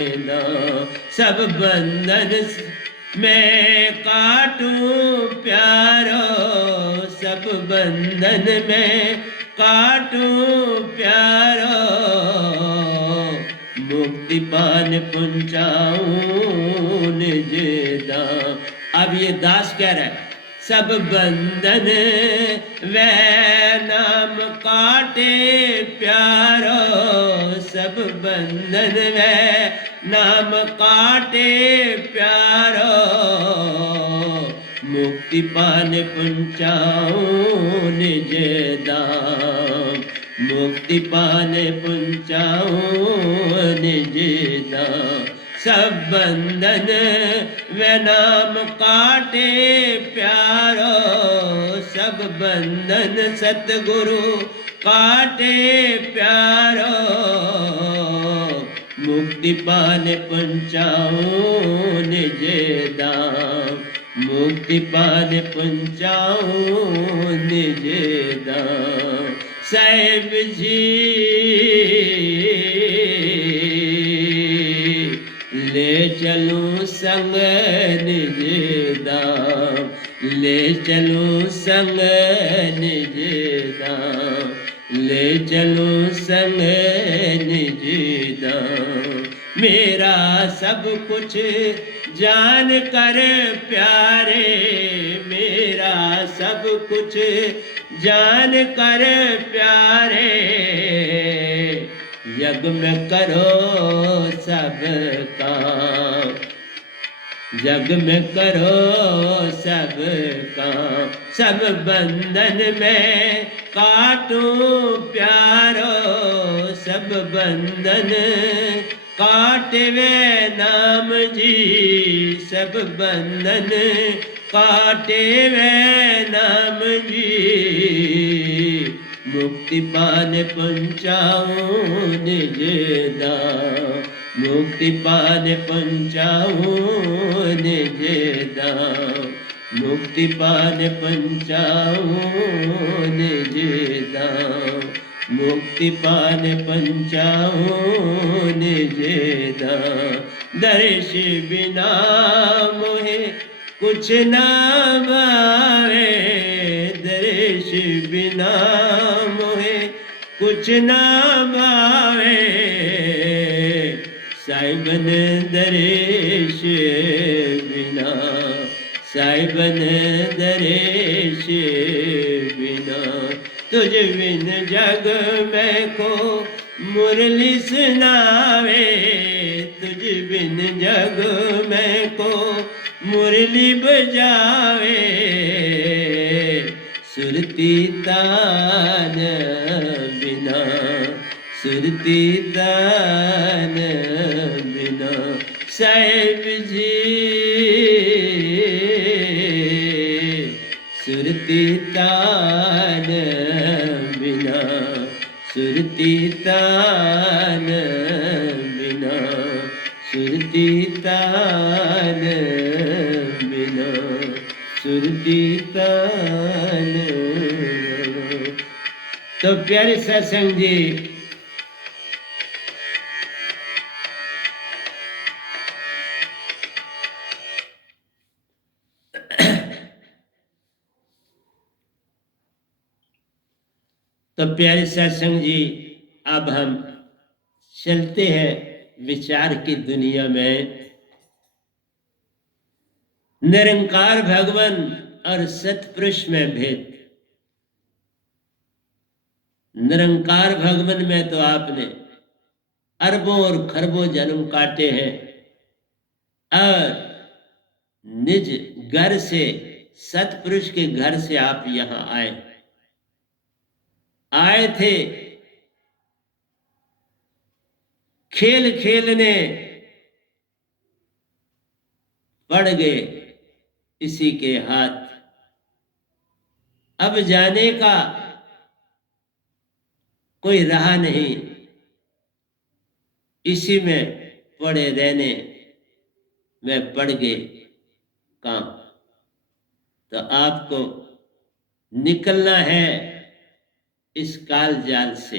सब बंधन मैं काटूं प्यारो, सब बंधन में काटूं प्यारो, मुक्ति पान पुंचाऊं निज दाम। अब ये दास कह रहा है, सब बंधन वह नाम काटे प्यारो, सब बंधन वह नाम काटे प्यारो, मुक्ति पान पुंचाऊं निज दाम, मुक्ति पान पुंचाऊं निज दाम। सब बंधन वे नाम काटे प्यारो, सब बंधन सतगुरु काटे प्यारो, मुक्ति पान पुंचाऊं निज दाम, मुक्ति पान पुंचाऊं निज दाम। साहिब जी ले चलूं संग निज दाम, ले चलूं संग निज दाम, ले चलूं संग निज दाम। मेरा सब कुछ जान कर प्यारे, मेरा सब कुछ जान कर प्यारे, यज्ञ में करो सब काम, जग में करो सब काम। सब बंधन में काटूं प्यारो, सब बंधन काटवे नाम जी, सब बंधन काटवे नाम जी, मुक्ति पान पुंचाऊं निज दाम, मुक्ति पान पुंचाऊं निज दाम, मुक्ति पान पुंचाऊं निज दाम, मुक्ति पान पुंचाऊं निज दाम। दर्श बिना मोहे कुछ ना भावे, दर्श बिना मोहे कुछ ना भावे, साहिबन दरेश बिना, साहिबन दरेश बिना, तुझ बिन जग में को मुरली सुनावे, तुझ बिन जग में को मुरली बजावे, सुरती तान बिना, सुरती तान बिना। साहिब जी सुरती तान बिना, सुरती तान बिना, सुरती तान बिना, सुरती तान। तो प्यारे सत्संग जी, तो प्यारे सत्संग जी, अब हम चलते हैं विचार की दुनिया में। निरंकार भगवान और सतपुरुष में भेद। निरंकार भगवान में तो आपने अरबों और खरबों जन्म काटे हैं और निज घर से, सतपुरुष के घर से आप यहां आए थे खेल खेलने, पड़ गए इसी के हाथ। अब जाने का कोई राह नहीं, इसी में पड़े रहने में पड़ गए काम। तो आपको निकलना है इस काल जाल से।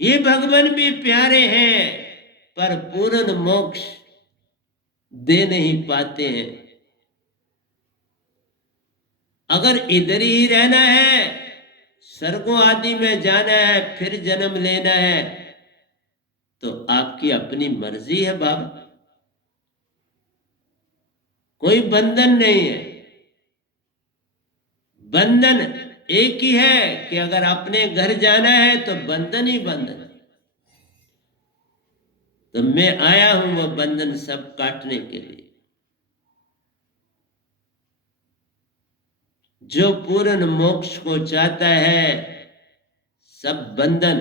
ये भगवान भी प्यारे हैं, पर पूर्ण मोक्ष दे नहीं पाते हैं। अगर इधर ही रहना है, स्वर्गों आदि में जाना है, फिर जन्म लेना है, तो आपकी अपनी मर्जी है बाबा, कोई बंधन नहीं है। बंधन एक ही है कि अगर अपने घर जाना है तो बंधन ही बंधन है। तो मैं आया हूं वो बंधन सब काटने के लिए। जो पूर्ण मोक्ष को चाहता है, सब बंधन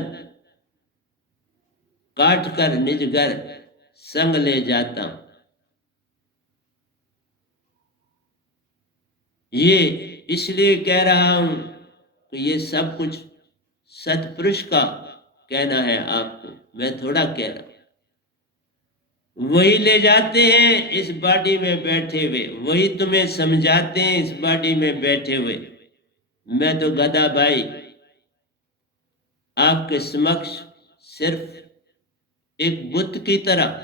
काट कर निज घर संग ले जाता हूं। ये इसलिए कह रहा हूं कि ये सब कुछ सतपुरुष का कहना है आपको, मैं थोड़ा कह रहा हूं। वही ले जाते हैं इस बॉडी में बैठे हुए, वही तुम्हें समझाते हैं इस बॉडी में बैठे हुए। मैं तो गधा भाई आपके समक्ष सिर्फ एक बुत की तरह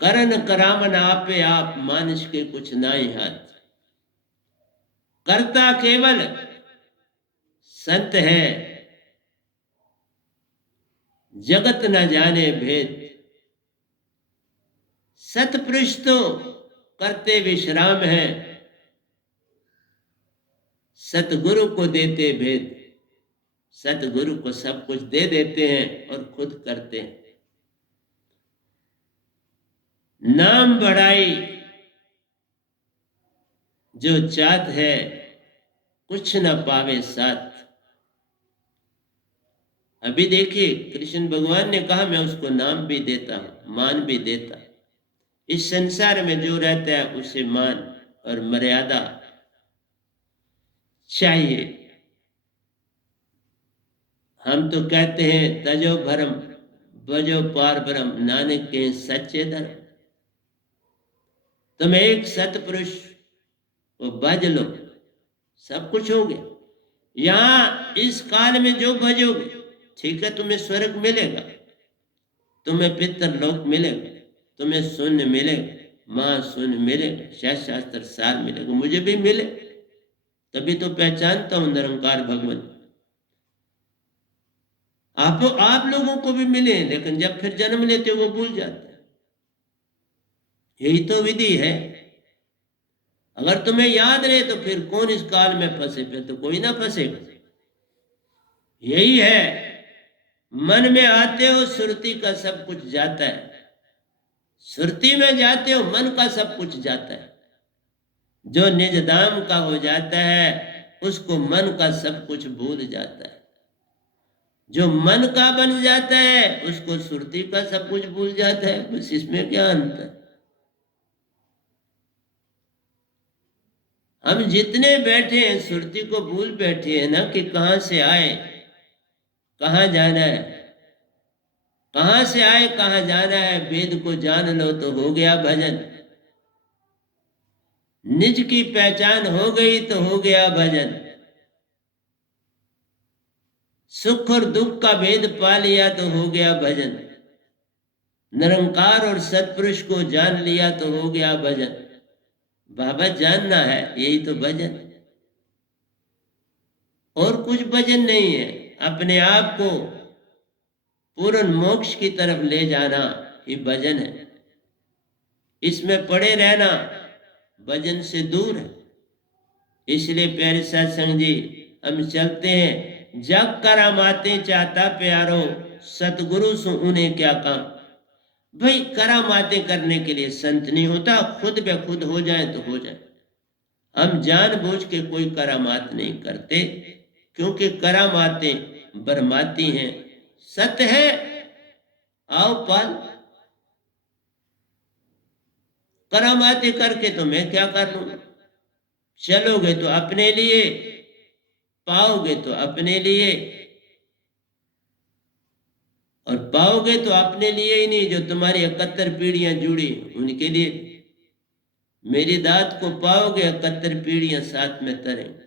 करन करामन आपे आप, मानुष के कुछ नाई हाथ। करता केवल संत है, जगत न जाने भेद। सतपुरुष तो करते विश्राम है, सतगुरु को देते भेद। सतगुरु को सब कुछ दे देते हैं और खुद करते हैं। नाम बढ़ाई जो चाहत है, कुछ न पावे साथ। अभी देखिए कृष्ण भगवान ने कहा मैं उसको नाम भी देता हूं, मान भी देता। इस संसार में जो रहता है उसे मान और मर्यादा चाहिए। हम तो कहते हैं तजो भरम भजो पार ब्रह्म, नानक के सच्चे धर्म। तुम एक सतपुरुष को भज लो, सब कुछ हो गया। यहां इस काल में जो भजोगे, ठीक है, तुम्हें स्वर्ग मिलेगा, तुम्हें पितरलोक मिलेगा, तुम्हें शून्य मिलेगा, महाशून्य मिलेगा, शास्त्र सार मिलेगा, मुझे भी मिले। तभी तो पहचानता हूं निरंकार भगवान। आप लोगों को भी मिले, लेकिन जब फिर जन्म लेते हो वो भूल जाते हैं। यही तो विधि है। अगर तुम्हें याद रहे तो फिर कौन इस काल में फंसे, फिर तो कोई ना फंसेगा। यही है, मन में आते हो सुरती का सब कुछ जाता है, सुरती में जाते हो मन का सब कुछ जाता है। जो निज धाम का हो जाता है उसको मन का सब कुछ भूल जाता है। जो मन का बन जाता है उसको सुरती का सब कुछ भूल जाता है। बस इसमें क्या अंतर है? हम जितने बैठे हैं सुरती को भूल बैठे हैं ना कि कहां से आए कहां जाना है, कहां से आए कहां जाना है। वेद को जान लो तो हो गया भजन, निज की पहचान हो गई तो हो गया भजन। सुख और दुख का भेद पा लिया तो हो गया भजन। निरंकार और सतपुरुष को जान लिया तो हो गया भजन। बाबा जानना है, यही तो भजन है, और कुछ भजन नहीं है। अपने आप को पूर्ण मोक्ष की तरफ ले जाना ये भजन है। इसमें पड़े रहना भजन से दूर है। इसलिए प्यारे सत्संग जी, हम चलते हैं। जग करामाते चाहता प्यारो, सतगुरु सु उन्हें क्या काम। भाई करामातें करने के लिए संत नहीं होता, खुद ब खुद हो जाए तो हो जाए। हम जानबूझ के कोई करामात नहीं करते, क्योंकि करामातें बरमाती हैं। सत्य है, आओ पाल। करामातें करके तो मैं क्या कर लूंगा। चलोगे तो अपने लिए, पाओगे तो अपने लिए, और पाओगे तो अपने लिए ही नहीं, जो तुम्हारी 71 पीढ़ियां जुड़ी उनके लिए। मेरी दात को पाओगे, 71 पीढ़ियां साथ में तरेंगे।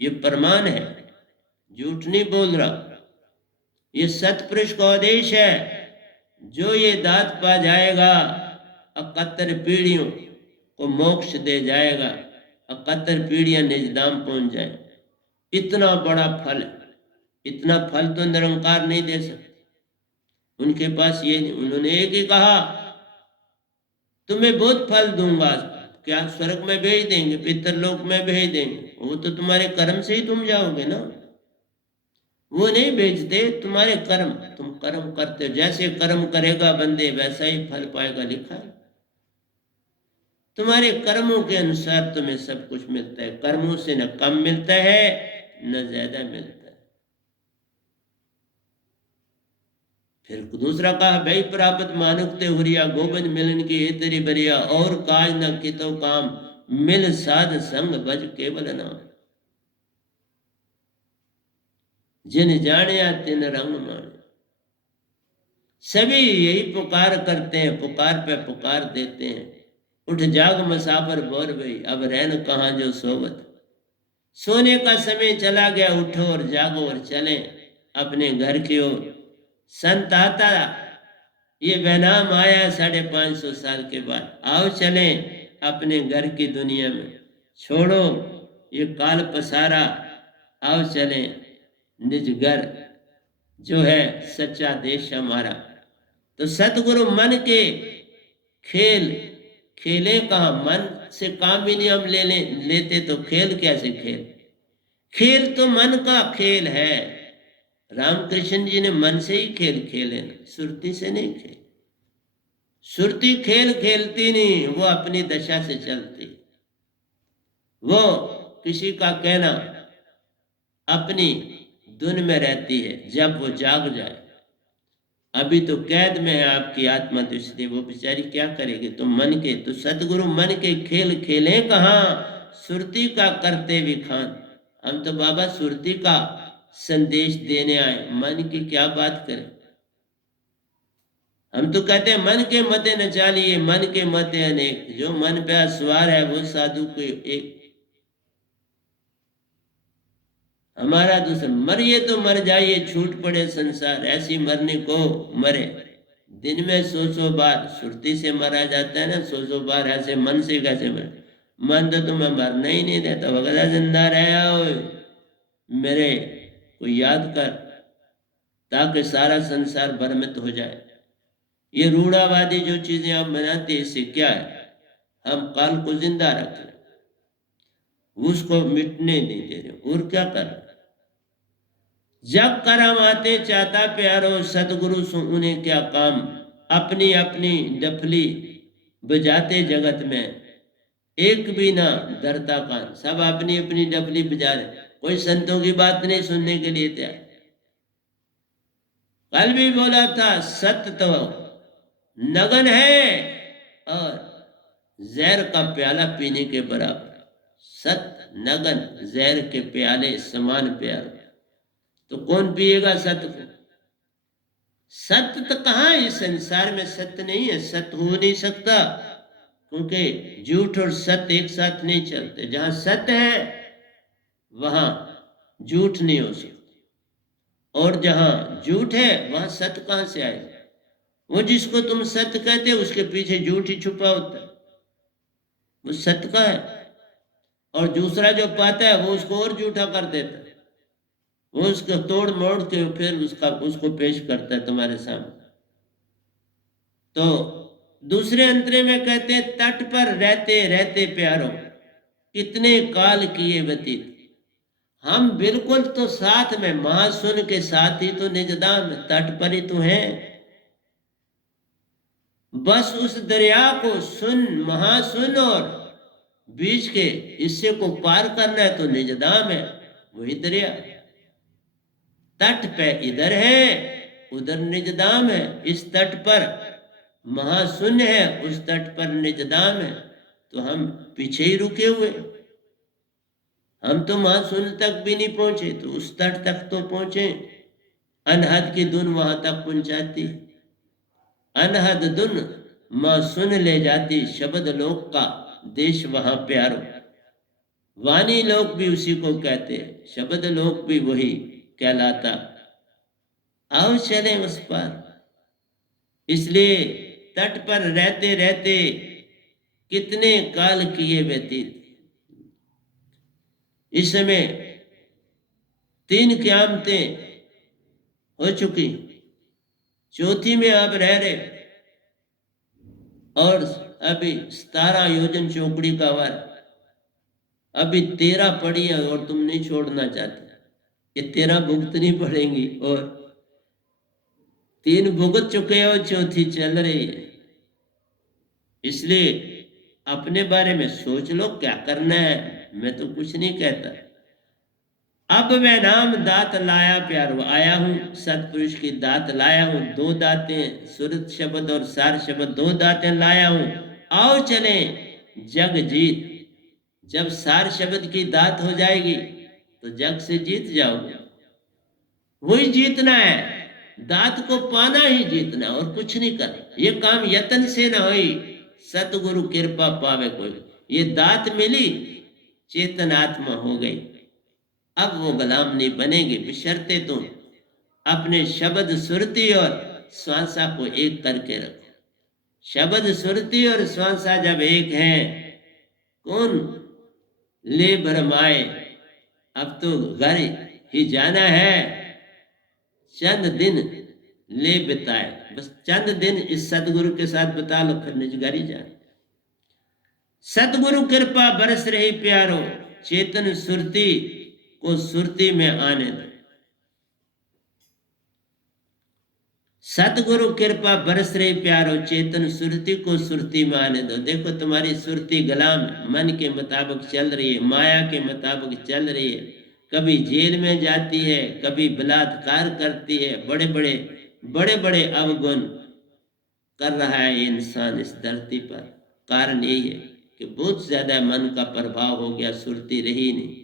ये प्रमाण है, झूठ नहीं बोल रहा। ये सतपुरुष का आदेश है। जो ये दात पा जाएगा 71 पीढ़ियों को मोक्ष दे जाएगा, 71 पीढ़ियां निजधाम पहुंच जाए। इतना बड़ा फल, इतना फल तो निरंकार नहीं दे सकते। उनके पास ये नहीं, उन्होंने एक ही कहा तुम्हें बहुत फल दूंगा। क्या स्वर्ग में भेज देंगे, पितरलोक में भेज देंगे, वो तो तुम्हारे कर्म से ही तुम जाओगे ना। वो नहीं भेजते, तुम्हारे कर्म, तुम कर्म करते हो, जैसे कर्म करेगा बंदे वैसा ही फल पाएगा, लिखा है। तुम्हारे कर्मों के अनुसार तुम्हें सब कुछ मिलता है। कर्मों से न कम मिलता है न ज्यादा मिलता है। फिर दूसरा कहा भाई प्राप्त मानुकते हुरिया गोविंद मिलन की तेरी बरिया, और काज न कितो काम मिल साध संग भज केवल नाम। जिन जानिया तिन रंग माने। सभी यही पुकार करते हैं, पुकार पे पुकार देते हैं। उठ जाग मसाफर बोर भई, अब रहन कहाँ जो सोवत। सोने का समय चला गया, उठो और जागो और चले अपने घर की ओर। संत आता, ये बैनाम आया 550 साल के बाद, आओ चले अपने घर की दुनिया में, छोड़ो ये काल पसारा, आओ चले निज घर जो है सच्चा देश हमारा। तो सतगुरु मन के खेल खेले कहाँ, मन से काम ही नहीं हम लेते तो खेल कैसे खेल। खेल तो मन का खेल है। रामकृष्ण जी ने मन से ही खेल खेले, सुरती से नहीं खेल। सुरती खेल खेलती नहीं, वो अपनी दशा से चलती। वो किसी का कहना अपनी धुन में रहती है। जब वो जाग जाए, अभी तो कैद में है आपकी आत्मा, तो इसलिए वो बेचारी क्या करेगी। तो मन के, तो सतगुरु मन के खेल खेले कहाँ, सुरती का करते विखान। हम तो बाबा सुरती का संदेश देने आए, मन की क्या बात करें। हम तो कहते हैं मन के मते न चालिए, मन के मते अनेक। जो मन पे सवार है वो साधु को एक। हमारा दूसरा, मरिए तो मर जाइए, छूट पड़े संसार, ऐसी मरने को मरे। दिन में 100 बार सुरती से मरा जाता है ना, 100 बार ऐसे मन से कैसे मरे। मन तो तुम्हें मरना ही नहीं देता, भगला जिंदा रहा हो मेरे को याद कर, ताकि सारा संसार भ्रमित हो जाए। ये रूढ़ावादी जो चीजें हम बनाते, इससे क्या है, हम काल को जिंदा रख रहे, उसको मिटने नहीं दे रहे। और क्या कर रहे, जब करम आते चाहता प्यारो, सतगुरु सु उन्हें क्या काम। अपनी अपनी डफली बजाते जगत में, एक भी ना डरता कान। सब अपनी अपनी डफली बजा रहे, कोई संतों की बात नहीं सुनने के लिए तैयार। कल भी बोला था, सत्य तो नगन है और जहर का प्याला पीने के बराबर। सत्य नगन, जहर के प्याले समान प्यार। तो कौन पिएगा सत्य को। सत्य तो कहाँ, इस संसार में सत्य नहीं है, सत्य हो नहीं सकता, क्योंकि झूठ और सत्य एक साथ नहीं चलते। जहां सत्य है वहां झूठ नहीं हो सकता, और जहां झूठ है वहां सत्य कहां से आएगा। वो जिसको तुम सत्य कहते हो उसके पीछे झूठ ही छुपा होता है, वो सत्य का है। और दूसरा जो पाता है वो उसको और झूठा कर देता है, वो उसको तोड़ मोड़ के फिर उसको पेश करता है तुम्हारे सामने। तो दूसरे अंतरे में कहते हैं, तट पर रहते रहते प्यारो, कितने काल किए व्यतीत। हम बिल्कुल तो साथ में, महासुन के साथ ही तो निजदाम, तट पर ही तो हैं। बस उस दरिया को सुन, महासुन और बीच के हिस्से को पार करना है तो निजदाम है, वही दरिया। तट पे इधर है, उधर निजदाम है। इस तट पर महाशून्य है, उस तट पर निजदाम है। तो हम पीछे ही रुके हुए, हम तो महाशून्य तक भी नहीं पहुंचे, तो उस तट तक तो पहुंचे। अनहद की धुन वहां तक पहुंचाती, अनहद धुन मां सुन ले जाती। शब्द लोक का देश वहां प्यारो, वाणी लोक भी उसी को कहते, शब्द लोक भी वही कहलाता। आओ चलें उस पार। इसलिए तट पर रहते रहते कितने काल किए व्यतीत। इस समय 3 क़यामतें हो चुकी, चौथी में आप रह रहे, और अभी 17 योजन चौकड़ी का वार, अभी 13 पड़ी है और तुम नहीं छोड़ना चाहते। ये 13 भुगतनी पड़ेंगी, और 3 भुगत चुके हो, चौथी चल रही है। इसलिए अपने बारे में सोच लो क्या करना है, मैं तो कुछ नहीं कहता। अब मैं नाम दात लाया प्यारो, आया हूं सतपुरुष की दात लाया हूं। 2 दातें, सुरत शब्द और सार शब्द, 2 दातें लाया हूं। आओ चले जग जीत। जब सार शब्द की दात हो जाएगी तो जग से जीत जाओगे। वही जीतना है, दात को पाना ही जीतना, और कुछ नहीं करना। ये काम यत्न से ना होई, सतगुरु कृपा पावे कोई। ये दात मिली, चेतन आत्मा हो गई। अब वो गुलाम नहीं बनेंगे, बशर्ते तुम अपने शब्द सुरती और श्वासा को एक करके रखो। शब्द सुरती और श्वासा जब एक है, कौन ले भरमाए। अब तो घर ही जाना है, चंद दिन ले बिताए। बस चंद दिन इस सतगुरु के साथ बिता लो, फिर निज घर ही जाना। सतगुरु कृपा बरस रही प्यारो, चेतन सुरती को सुरती में आने दो। सतगुरु कृपा बरस रही प्यारो, चेतन सुरती को सुरती में आने दो। देखो तुम्हारी सुरती गुलाम मन के मुताबिक चल रही है, माया के मुताबिक चल रही है। कभी जेल में जाती है, कभी बलात्कार करती है, बड़े बड़े अवगुण कर रहा है ये इंसान इस धरती पर। कारण यही है कि बहुत ज्यादा मन का प्रभाव हो गया, सुरती रही नहीं।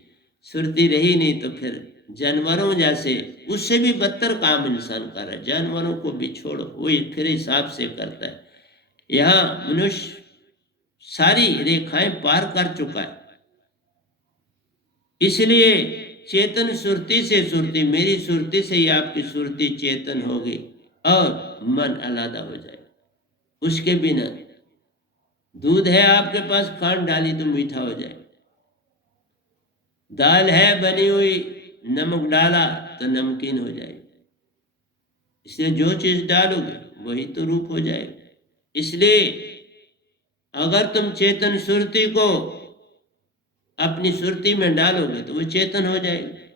सुरती रही नहीं तो फिर जानवरों जैसे, उससे भी बदतर काम इंसान कर रहा है। जानवरों को भी छोड़ो, वही फिर हिसाब से करता है। यहाँ मनुष्य सारी रेखाएं पार कर चुका है। इसलिए चेतन सुरती से सुरती, मेरी सुरती से ही आपकी सुरती चेतन होगी और मन अलग हो जाए। उसके बिना दूध है आपके पास, खांड डाली तो मीठा हो जाए। दाल है बनी हुई, नमक डाला तो नमकीन हो जाए। इसलिए जो चीज डालोगे वही तो रूप हो जाएगा। इसलिए अगर तुम चेतन सुरती को अपनी सुरती में डालोगे तो वो चेतन हो जाएगी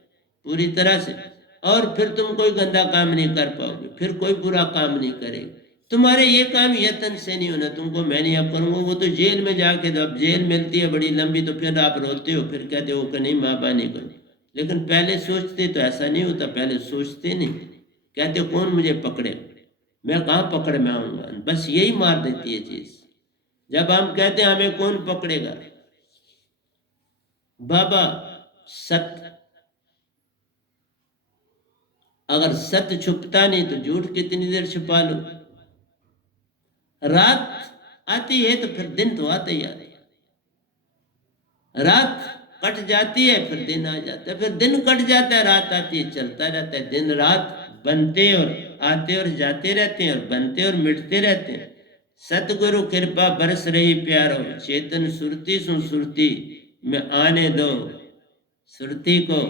पूरी तरह से, और फिर तुम कोई गंदा काम नहीं कर पाओगे, फिर कोई बुरा काम नहीं करेगा। तुम्हारे ये काम यत्न से नहीं होना, तुमको मैं नहीं अब करूँगा। वो तो जेल में जाके, जब जेल मिलती है बड़ी लंबी, तो फिर आप रोते हो, फिर कहते हो कि नहीं माँ बानी करो। लेकिन पहले सोचते तो ऐसा नहीं होता, पहले सोचते नहीं, कहते कौन मुझे पकड़े, मैं कहाँ पकड़ में आऊँगा। बस यही मार देती है चीज़। जब हम कहते हैं हमें कौन पकड़ेगा, बाबा सत्य, अगर सत्य छुपता नहीं तो झूठ कितनी देर छुपा लो। रात आती है तो फिर दिन तो आता ही आता है। रात कट जाती है फिर दिन आ जाता है, फिर दिन कट जाता है, रात आती है, चलता रहता है। दिन रात बनते और आते और जाते रहते हैं, और बनते और मिटते रहते हैं। सतगुरु कृपा बरस रही प्यारो, चेतन सुरती सु सुरती में आने दो। सुरती को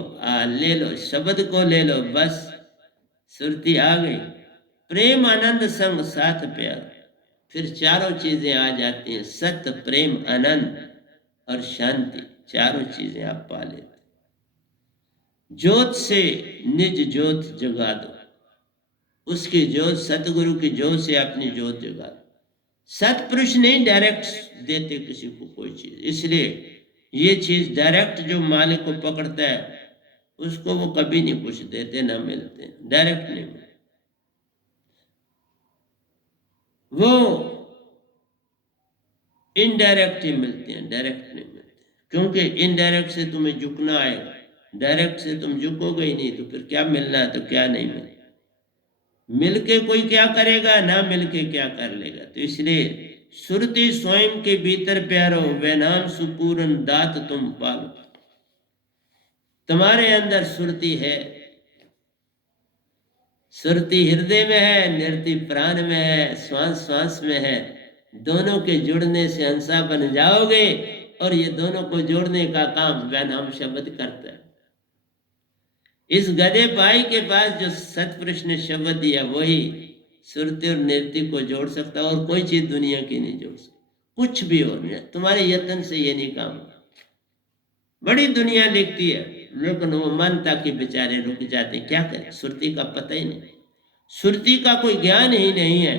ले लो, शब्द को ले लो, बस सुरती आ गई। प्रेम आनंद संग साथ प्यार, फिर चारों चीजें आ जाती हैं, सत्य प्रेम आनंद और शांति, चारों चीजें आप पा लेते। ज्योत से निज ज्योत जगा दो, उसकी ज्योत, सतगुरु की ज्योत से अपनी ज्योत जगा दो। सतपुरुष नहीं डायरेक्ट देते किसी को कोई चीज, इसलिए ये चीज डायरेक्ट जो मालिक को पकड़ता है उसको वो कभी नहीं कुछ देते, ना मिलते, डायरेक्ट नहीं मिलते। वो इनडायरेक्ट ही मिलते हैं, डायरेक्ट नहीं मिलते। क्योंकि इनडायरेक्ट से तुम्हें झुकना आएगा, डायरेक्ट से तुम झुकोगे ही नहीं, तो फिर क्या मिलना है तो क्या नहीं मिलना। मिलके कोई क्या करेगा, ना मिलके क्या कर लेगा। तो इसलिए सुरती स्वयं के भीतर प्यारो, वे नाम सुपूर्ण दात तुम पालो। तुम्हारे अंदर सुरती है, सुरति हृदय में है, नृत्य प्राण में है, श्वास श्वास में है। दोनों के जुड़ने से हंसा बन जाओगे। और ये दोनों को जोड़ने का काम वैनाम शब्द करता है। इस गधे भाई के पास जो सतपुरुष ने शब्द दिया वही सुरति और नृत्य को जोड़ सकता, और कोई चीज दुनिया की नहीं जोड़ सकती। कुछ भी हो, तुम्हारे यत्न से ये नहीं काम। बड़ी दुनिया लिखती है, लेकिन वो मानता कि बेचारे रुक जाते, क्या करें, सुरति का पता ही नहीं, सुरति का कोई ज्ञान ही नहीं है।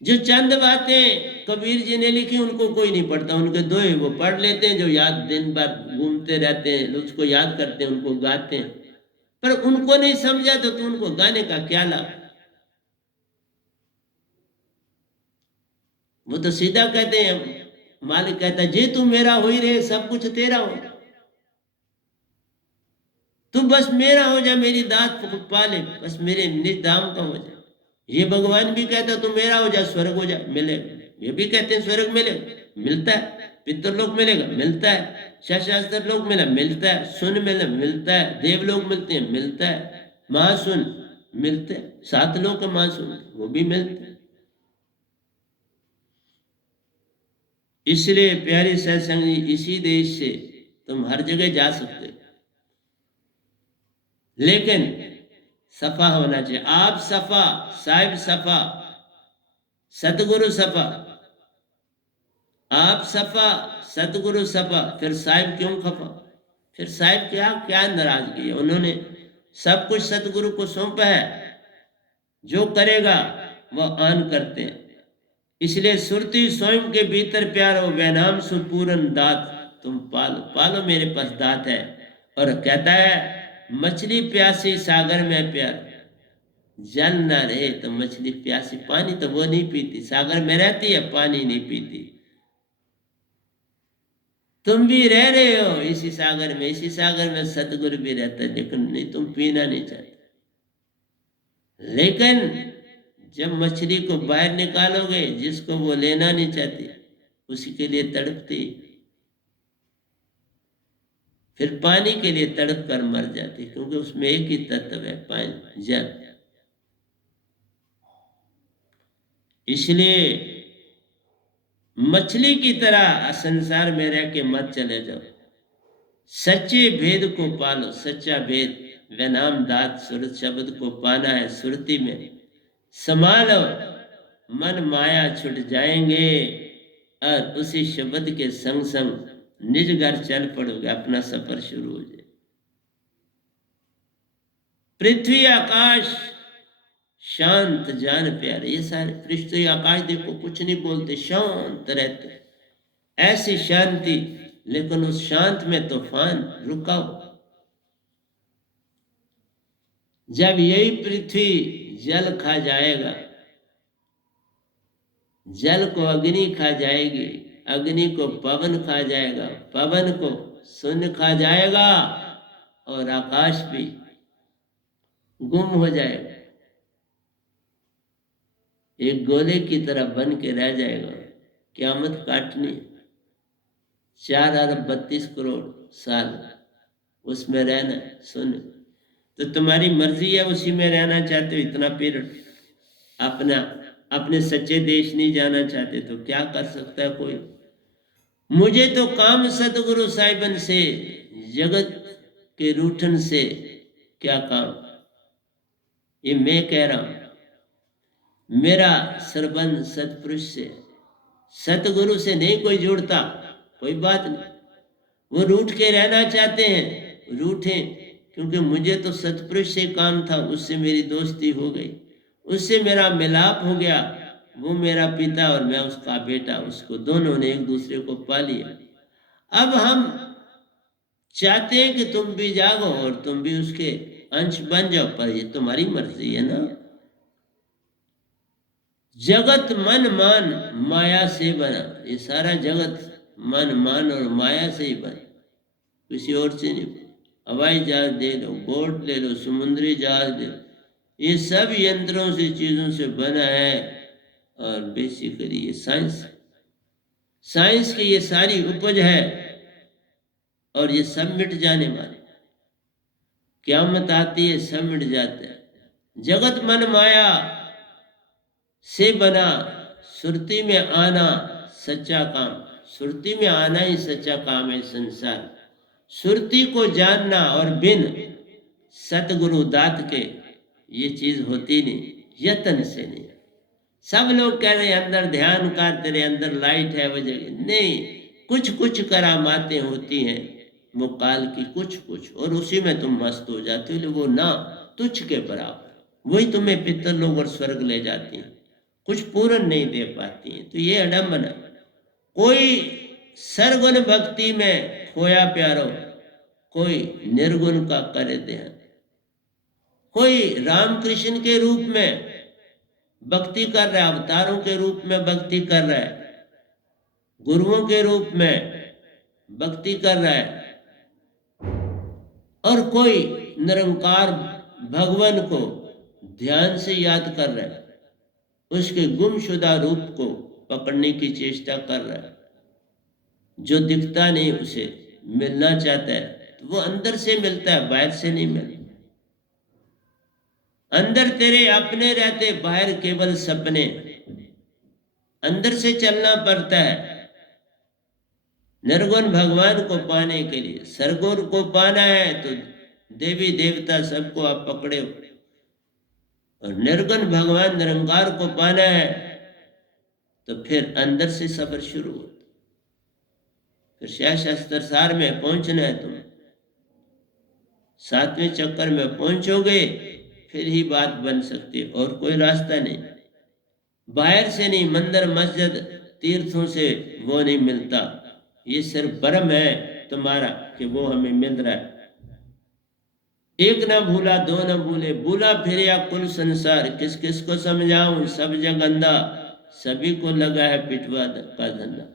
जो चंद बातें कबीर जी ने लिखी उनको कोई नहीं पढ़ता, उनके दोहे वो पढ़ लेते हैं, जो याद दिन भर घूमते रहते हैं, उसको याद करते हैं, उनको गाते हैं। पर उनको नहीं समझा तो उनको गाने का क्या लाभ। वो तो सीधा कहते हैं, मालिक कहता है जे तू मेरा हो ही रहे, सब कुछ तेरा हो, तू बस मेरा हो जा, मेरी दात पाले, बस मेरे निज धाम का हो जा। ये भगवान भी कहता तू मेरा हो जा, स्वर्ग हो जा, मिलेगा। ये भी कहते हैं स्वर्ग मिलेगा, मिलता है। पितृलोक मिलेगा, मिलता है। शास्त्र लोक मिला, मिलता है। सुन मिले, मिलता है। देवलोक मिलते हैं, मिलता है। महासुन मिलते हैं, 7 लोक महासुन वो भी मिलते हैं। इसलिए प्यारी सत्संगी, इसी देश से तुम हर जगह जा सकते हो, लेकिन सफा होना चाहिए। आप सफा, साहिब सफा, सतगुरु सफा। आप सफा, सतगुरु सफा, फिर साहिब क्यों खफा? फिर साहिब क्या क्या नाराजगी है? उन्होंने सब कुछ सतगुरु को सौंपा है, जो करेगा वह आन करते हैं। इसलिए सुरति स्वयं के भीतर प्यार हो, वैनाम सुपूरन दात तुम पालो, पालो मेरे पास दात है। और कहता है मछली प्यासी सागर में प्यार, जल ना रहे तो मछली प्यासी, पानी तो वो नहीं पीती, सागर में रहती है, पानी नहीं पीती। तुम भी रह रहे हो इसी सागर में, इसी सागर में सतगुरु भी रहता है, लेकिन नहीं, तुम पीना नहीं चाहते। लेकिन जब मछली को बाहर निकालोगे, जिसको वो लेना नहीं चाहती, उसी के लिए तड़पती, फिर पानी के लिए तड़प कर मर जाती, क्योंकि उसमें एक ही तत्व है, पानी, जल। इसलिए मछली की तरह संसार में रह के मत चले जाओ, सच्चे भेद को पालो। सच्चा भेद वैनाम दात सुरत शब्द को पाना है, सुरति में संभालो, मन माया छुट जाएंगे, और उसी शब्द के संग संग निज घर चल पड़ोगे, अपना सफर शुरू हो जाए। पृथ्वी आकाश शांत जान प्यारे, ये सारे पृथ्वी आकाश देखो कुछ नहीं बोलते, शांत रहते, ऐसी शांति। लेकिन उस शांत में तूफान रुकाओ। जब यही पृथ्वी जल खा जाएगा, जल को अग्नि खा जाएगी, अग्नि को पवन खा जाएगा, पवन को शून्य खा जाएगा, और आकाश भी गुम हो जाएगा, एक गोले की तरह बन के रह जाएगा। क़यामत काटनी, 4 अरब 32 करोड़ साल उसमें रहना, सुन तो तुम्हारी मर्जी है, उसी में रहना चाहते हो इतना पीरियड, अपने सच्चे देश नहीं जाना चाहते तो क्या कर सकता है कोई। मुझे तो काम सतगुरु साहिबन से, जगत के रूठन से क्या काम, ये मैं कह रहा हूं। मेरा सरबंध सतपुरुष से, सतगुरु से नहीं कोई जुड़ता, कोई बात नहीं। वो रूठ के रहना चाहते हैं, रूठें, क्योंकि मुझे तो सतपुरुष से काम था, उससे मेरी दोस्ती हो गई, उससे मेरा मिलाप हो गया। वो मेरा पिता और मैं उसका बेटा, उसको दोनों ने एक दूसरे को पा लिया। अब हम चाहते हैं कि तुम भी जागो और तुम भी उसके अंश बन जाओ, पर ये तुम्हारी मर्जी है ना। जगत मन मान माया से बना, ये सारा जगत मन मान और माया से ही बना, किसी और से नहीं। हवाई जहाज दे लो, बोट ले लो, समुद्री जहाज ले लो, ये सब यंत्रों से, चीजों से बना है। और बेसिकली ये साइंस की ये सारी उपज है, और ये सब मिट जाने वाले। क़यामत आती है, सब मिट जाता है। जगत मन माया से बना, सुरती में आना सच्चा काम। सुरती में आना ही सच्चा काम है। संसार सुरती को जानना, और बिन सतगुरु दात के ये चीज होती नहीं, यत्न से नहीं। सब लोग कह रहे अंदर ध्यान कर, तेरे अंदर लाइट है, वजह नहीं, कुछ कुछ करामातें होती हैं वो काल की, कुछ कुछ, और उसी में तुम मस्त हो जाते हो। वो ना तुच्छ के बराबर, वही तुम्हें पितर लोग और स्वर्ग ले जाती हैं, कुछ पूर्ण नहीं दे पाती हैं। तो ये अडम्बना। कोई सरगुण भक्ति में खोया प्यारो, कोई निर्गुण का करे ध्यान। कोई रामकृष्ण के रूप में भक्ति कर रहा है, अवतारों के रूप में भक्ति कर रहा है, गुरुओं के रूप में भक्ति कर रहा है, और कोई निरंकार भगवान को ध्यान से याद कर रहा है, उसके गुमशुदा रूप को पकड़ने की चेष्टा कर रहा है। जो दिखता नहीं उसे मिलना चाहता है, तो वो अंदर से मिलता है, बाहर से नहीं मिलता। अंदर तेरे अपने रहते, बाहर केवल सपने। अंदर से चलना पड़ता है निर्गुण भगवान को पाने के लिए। सरगुण को पाना है तो देवी देवता सबको आप पकड़े हो, और निर्गुण भगवान निरंकार को पाना है तो फिर अंदर से सफर शुरू होता। फिर शास्त्र सार में पहुंचना है, तुम 7वें चक्कर में पहुंचोगे फिर ही बात बन सकती है, और कोई रास्ता नहीं। बाहर से नहीं, मंदिर मस्जिद तीर्थों से वो नहीं मिलता। ये सिर्फ भ्रम है तुम्हारा कि वो हमें मिल रहा है। एक ना भूला दो ना भूले, भूला फिर या कुल संसार। किस किस को समझाऊं, सब जग अंधा, सभी को लगा है पिटवा का धंधा।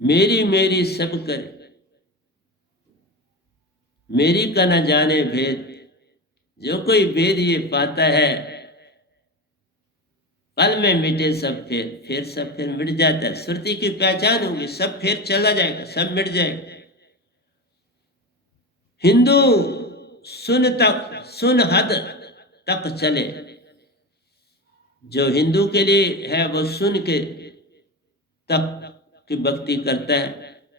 मेरी मेरी सब करे, मेरी का न जाने भेद। जो कोई भेद ये पाता है, पल में मिटे सब फेर। फिर सब फिर मिट जाता है। सुरती की पहचान होगी, सब फिर चला जाएगा, सब मिट जाएगा। हिंदू सुन हद तक चले। जो हिंदू के लिए है वो सुन के तक की भक्ति करता है,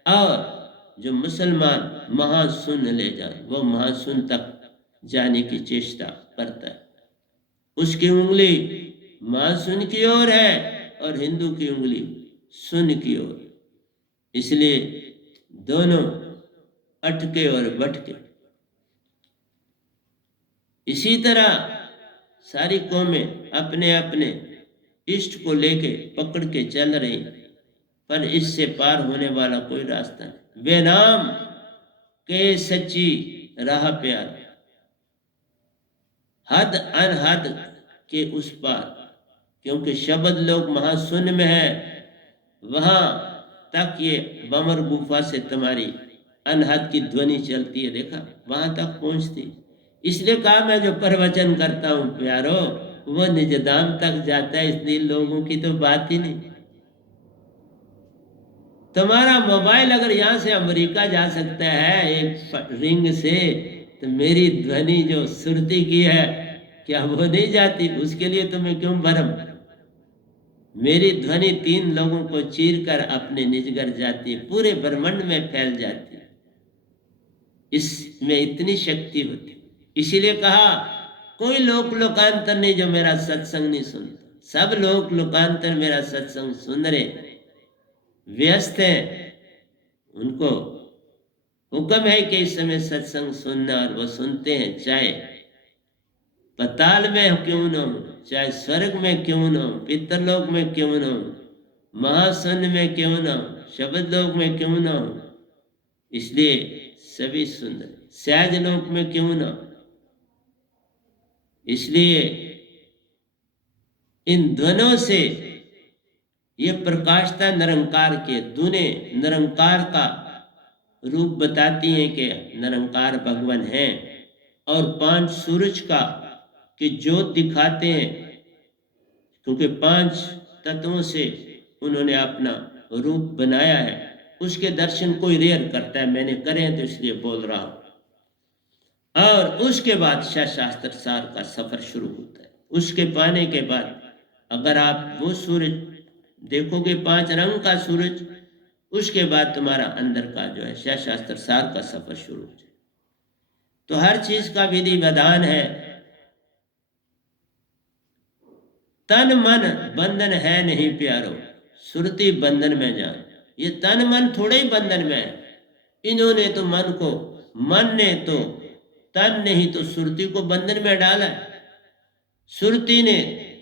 और जो मुसलमान महासुन ले जाए वो महासुन तक जाने की चेष्टा करता है। उसकी उंगली महासुन की ओर है और हिंदू की उंगली सुन की ओर। इसलिए दोनों अटके और बटके। इसी तरह सारी कौमें अपने अपने इष्ट को लेके पकड़ के चल रही, पर इससे पार होने वाला कोई रास्ता नहीं। वे नाम के सच्ची राह प्यार, हद अनहद के उस पार। क्योंकि शब्द लोग महाशून्य में है, वहां तक ये बमर गुफा से तुम्हारी अनहद की ध्वनि चलती है, देखा वहां तक पहुंचती। इसलिए कहा मैं जो प्रवचन करता हूं प्यारो, वो निजधाम तक जाता है। इसलिए लोगों की तो बात ही नहीं। तुम्हारा मोबाइल अगर यहाँ से अमेरिका जा सकता है एक रिंग से, तो मेरी ध्वनि जो सुरती की है क्या वो नहीं जाती? उसके लिए तुम्हें क्यों भरम? मेरी ध्वनि 3 लोगों को चीर कर अपने निज घर जाती है, पूरे ब्रह्मांड में फैल जाती है। इसमें इतनी शक्ति होती। इसीलिए कहा कोई लोकांतर नहीं जो मेरा सत्संग नहीं सुनता। सब लोकांतर मेरा सत्संग सुन रहे, व्यस्त है। उनको हुक्म है कि इस समय सत्संग सुनना, और वो सुनते हैं। चाहे पताल में क्यों न हो, चाहे स्वर्ग में क्यों न हो, पितरलोक में क्यों न हो, महाशून्य में क्यों न हो, शब्द लोक में क्यों न हो। इसलिए सभी सुंदर सहज लोक में क्यों न हो। इसलिए इन ध्वनों से ये प्रकाशता निरंकार के धुने निरंकार का रूप बताती हैं कि निरंकार भगवान है, और 5 सूरज का कि ज्योत दिखाते हैं। क्योंकि 5 तत्वों से उन्होंने अपना रूप बनाया है। उसके दर्शन कोई रेयर करता है, मैंने करे हैं तो इसलिए बोल रहा हूं। और उसके बाद शास्त्र सार का सफर शुरू होता है। उसके पाने के बाद अगर आप वो सूरज देखोगे 5 रंग का सूरज, उसके बाद तुम्हारा अंदर का जो है शास्त्र सार का सफर शुरू हो जाए। तो हर चीज का विधि विधान है। तन मन बंधन है नहीं प्यारो, सुरती बंधन में जान। ये तन मन थोड़े ही बंधन में है। इन्होंने तो मन ने तो तन नहीं तो सुरती को बंधन में डाला है। सुरती ने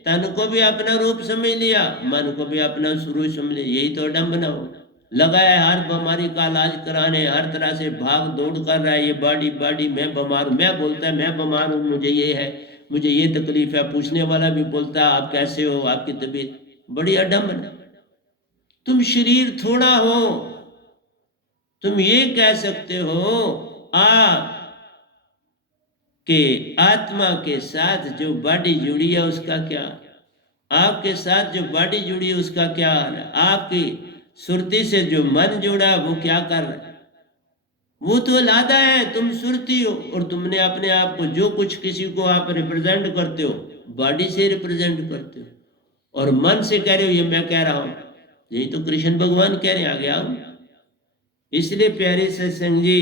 तन को भी अपना रूप समझ लिया, मन को भी अपना स्वरूप समझ लिया। यही तो अडम्बना हो लगा है। हर बीमारी का इलाज कराने हर तरह से भाग दौड़ कर रहा है। ये बॉडी मैं बीमार हूँ, मैं बोलता है मैं बीमार हूँ, मुझे ये है, मुझे ये तकलीफ है। पूछने वाला भी बोलता है आप कैसे हो, आपकी तबीयत। बड़ी अडम्बना। तुम शरीर थोड़ा हो, तुम ये कह सकते हो आप कि आत्मा के साथ जो बॉडी जुड़ी है उसका क्या, आपके साथ जो बॉडी जुड़ी है उसका क्या हाल है, आपकी सुरती से जो मन जुड़ा वो क्या कर रहा है। वो तो लादा है, तुम सुरती हो। और तुमने अपने आप को जो कुछ किसी को आप रिप्रेजेंट करते हो बॉडी से रिप्रेजेंट करते हो, और मन से कह रहे हो ये मैं कह रहा हूं। यही तो कृष्ण भगवान कह रहे आ गया। इसलिए प्यारे सत्संग जी,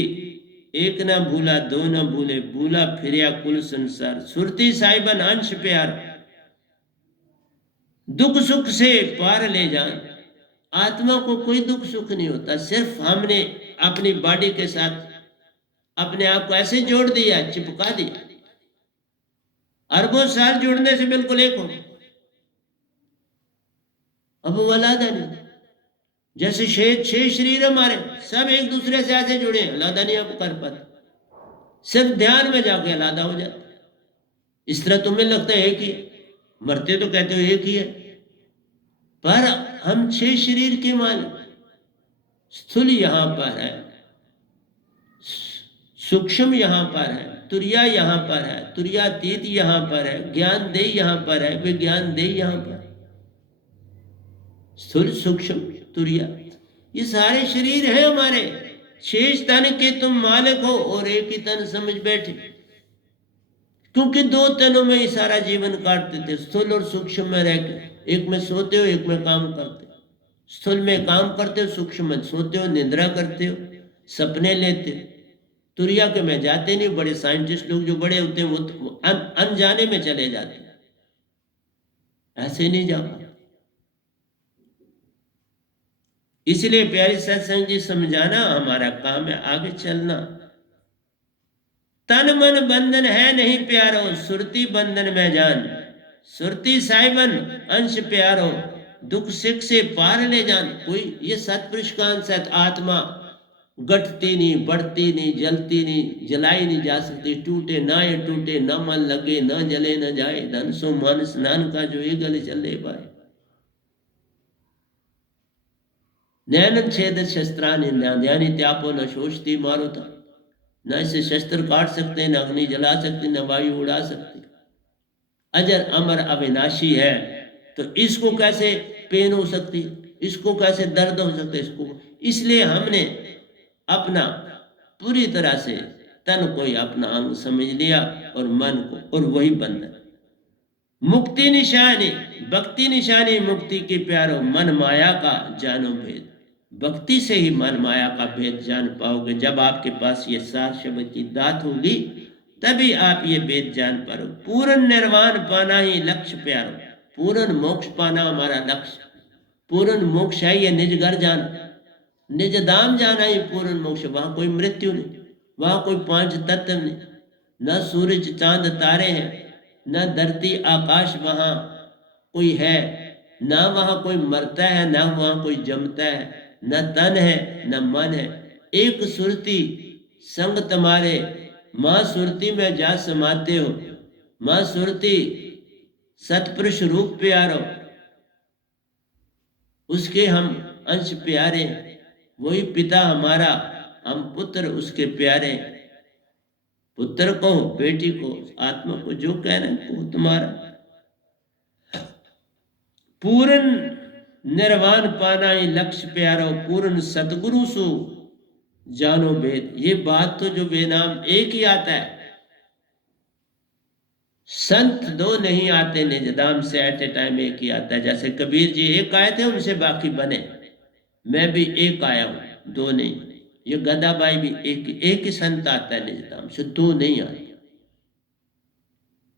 एक ना भूला दो ना भूले, भूला फिरिया कुल संसार। सुरती साहिबन अंश प्यार, दुख सुख से पार ले जान। आत्मा को कोई दुख सुख नहीं होता, सिर्फ हमने अपनी बॉडी के साथ अपने आप को ऐसे जोड़ दिया, चिपका दिया। अरबों साल जुड़ने से बिल्कुल एक हो, अब वो अलादा नहीं। जैसे 6 शरीर हमारे सब एक दूसरे से ऐसे जुड़े हैं, अलादा नहीं आप कर पाते। सिर्फ ध्यान में जाके अलादा हो जाते। इस तरह तुम्हें लगता है एक ही, मरते तो कहते हो एक ही है, पर हम 6 शरीर के मालिक। स्थूल यहां पर है, सूक्ष्म यहां पर है, तुरिया यहां पर है, तुरियातीत यहां पर है, ज्ञान देह यहां पर है, विज्ञान देह यहां पर। स्थूल सूक्ष्म तुरिया ये सारे शरीर हैं हमारे। 6 तन के तुम मालिक हो और एक ही तन समझ बैठे, क्योंकि 2 तनों में ही सारा जीवन काटते थे, स्थूल और सूक्ष्म में रहकर। एक में सोते हो, एक में काम करते हो। स्थूल में काम करते हो, सूक्ष्म में सोते हो, निद्रा करते हो, सपने लेते हो। तुरिया के में जाते नहीं। बड़े साइंटिस्ट लोग जो बड़े होते हैं वो अनजाने में चले जाते हैं, ऐसे नहीं जा पाते। इसलिए प्यारे सत्संग जी, समझाना हमारा काम है, आगे चलना। तन मन बंधन है नहीं प्यारो, सुरती बंधन में जान। सुरती साहिबन अंश प्यारो, दुख सिख से पार ले जान। कोई ये सतपुरुष का अंश है। आत्मा घटती नहीं, बढ़ती नहीं, जलती नहीं, जलाई नहीं जा सकती। टूटे ना ये टूटे, ना मन लगे, ना जले ना जाए। धन सो मन स्नान का जो ये गले चले पाए। नैन छेद शस्त्रानि ध्यानी त्यापो न शोषती मारुता। न इसे शस्त्र काट सकते, न अग्नि जला सकते, न वायु उड़ा सकते। अजर अमर अविनाशी है, तो इसको कैसे पेन हो सकती, इसको कैसे दर्द हो सकता है इसको। इसलिए हमने अपना पूरी तरह से तन को ही अपना अंग समझ लिया और मन को, और वही बंधन। मुक्ति निशानी भक्ति निशानी, मुक्ति की प्यारो, मन माया का जानो भेद। भक्ति से ही मन माया का भेद जान पाओगे। जब आपके पास ये 7 शब्द की दात होगी तभी आप ये भेद जान पाओगे। पूर्ण निर्वाण पाना ही लक्ष्य प्यारो, पूर्ण मोक्ष पाना हमारा लक्ष्य। पूर्ण मोक्ष है ये निज घर जाना, निज धाम जाना ही पूर्ण मोक्ष। वहां कोई मृत्यु नहीं, वहां कोई 5 तत्व नहीं, न सूरज चांद तारे हैं, न धरती आकाश वहां कोई है, ना वहां कोई मरता है, ना वहां कोई जमता है, न तन है न मन है। एक सुरती संग तुम्हारे, मां सुरती में जा समाते हो। मां सुरती सतपुरुष रूप प्यारो, उसके हम अंश प्यारे। वही पिता हमारा, हम पुत्र उसके प्यारे। पुत्र को, बेटी को, आत्मा को जो कह रहे हैं वो तुम्हारा। पूर्ण निर्वाण पाना ही लक्ष्य प्यारो, पूर्ण सतगुरु सो जानो भेद। ये बात तो जो बेनाम एक ही आता है, संत दो नहीं आते निज धाम से, एट ए टाइम एक ही आता है। जैसे कबीर जी एक आए थे, उनसे बाकी बने। मैं भी एक आया हूं, दो नहीं। ये गदाबाई भी एक ही संत आता है निज धाम से, दो नहीं आते।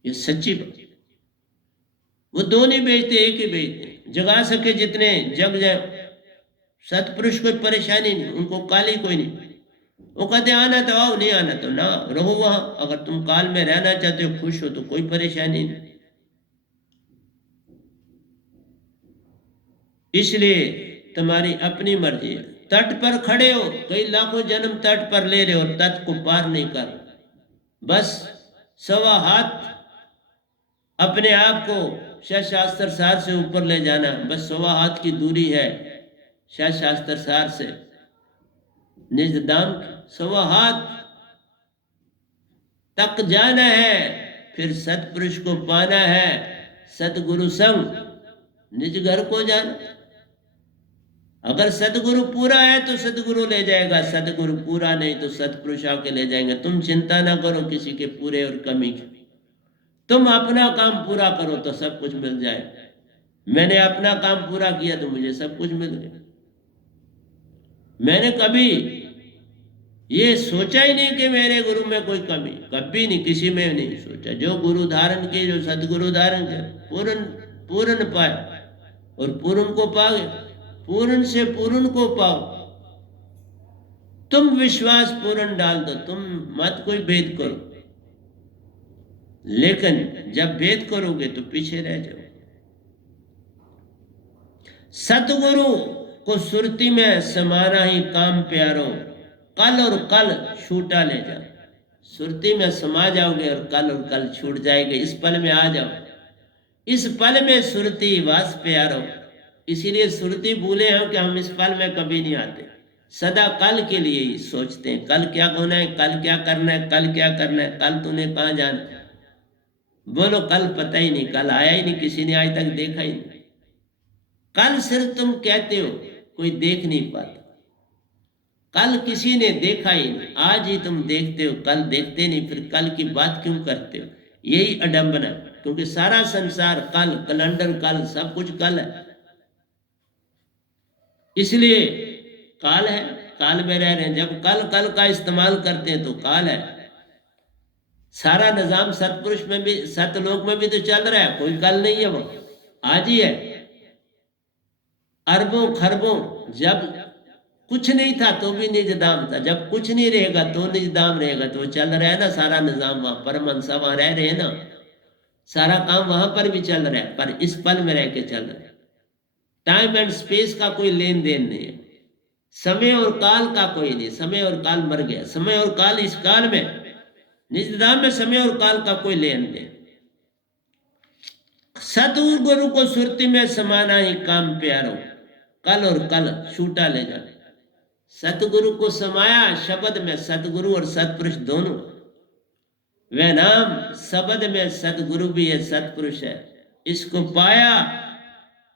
ये सच्ची बात। वो दो नहीं बेचते, एक ही बेचते। जगा सके जितने जग जाए। सतपुरुष कोई परेशानी नहीं, उनको काली कोई नहीं। वो कहते आना तो आओ, नहीं आना तो ना रहो वहां। अगर तुम काल में रहना चाहते हो, खुश हो, तो कोई परेशानी नहीं। इसलिए तुम्हारी अपनी मर्जी है। तट पर खड़े हो, कई लाखों जन्म तट पर ले रहे हो, तट को पार नहीं कर। बस सवा हाथ अपने आप को शास्त्र सार से ऊपर ले जाना। बस सवा हाथ की दूरी है शास्त्र सार से निज धाम, सवा हाथ तक जाना है। फिर सतपुरुष को पाना है, सतगुरु संग निज घर को जाना। अगर सतगुरु पूरा है तो सतगुरु ले जाएगा, सतगुरु पूरा नहीं तो सतपुरुष आके ले जाएंगे। तुम चिंता ना करो किसी के पूरे और कमी की। तुम अपना काम पूरा करो तो सब कुछ मिल जाएगा। मैंने अपना काम पूरा किया तो मुझे सब कुछ मिल गया। मैंने कभी ये सोचा ही नहीं कि मेरे गुरु में कोई कमी, कभी नहीं, किसी में नहीं सोचा। जो गुरु धारण किए, जो सतगुरु धारण किए, पूर्ण पूर्ण पाए और पूर्ण को पाओगे, पूर्ण से पूर्ण को पाओ। तुम विश्वास पूर्ण डाल दो, तुम मत कोई भेद करो। लेकिन जब भेद करोगे तो पीछे रह जाओ। सतगुरु को सुरती में समाना ही काम प्यारो, कल और कल छूटा ले जाओ। सुरती में समा जाओगे और कल छूट जाएगा। इस पल में आ जाओ, इस पल में सुरती वास प्यारो। इसीलिए सुरती भूले हैं कि हम इस पल में कभी नहीं आते। सदा कल के लिए ही सोचते हैं, कल क्या होना है, कल क्या करना है, कल क्या करना है, कल तूने कहाँ जाना है। बोलो कल पता ही नहीं, कल आया ही नहीं, किसी ने आज तक देखा ही नहीं। कल सिर्फ तुम कहते हो, कोई देख नहीं पाता। कल किसी ने देखा ही नहीं, आज ही तुम देखते हो, कल देखते नहीं। फिर कल की बात क्यों करते हो? यही अडंबना, क्योंकि सारा संसार कल, कैलेंडर कल, सब कुछ कल है। इसलिए काल है, काल में रह रहे हैं। जब कल का इस्तेमाल करते हैं तो काल है। सारा निजाम सतपुरुष में भी, सतलोक में भी तो चल रहा है, कोई कल नहीं है, वो आज ही है। अरबों खरबों, जब कुछ नहीं था तो भी निज दाम था, जब कुछ नहीं रहेगा तो निज दाम रहेगा। तो चल रहा है ना सारा निजाम, वहां परमहंसा वहां रह रहे हैं ना, सारा काम वहां पर भी चल रहा है, पर इस पल में रह के चल रहा है। टाइम एंड स्पेस का कोई लेन देन नहीं है, समय और काल का कोई नहीं। समय और काल मर गया, समय और काल इस काल में, निज धाम में समय और काल का कोई लेन देन। सतगुरु को सुरती में समाना ही काम प्यारो, कल और कल छूटा ले जाना। सतगुरु को समाया शब्द में, सतगुरु और सतपुरुष दोनों। वह नाम शब्द में सतगुरु भी है, सतपुरुष है। इसको पाया,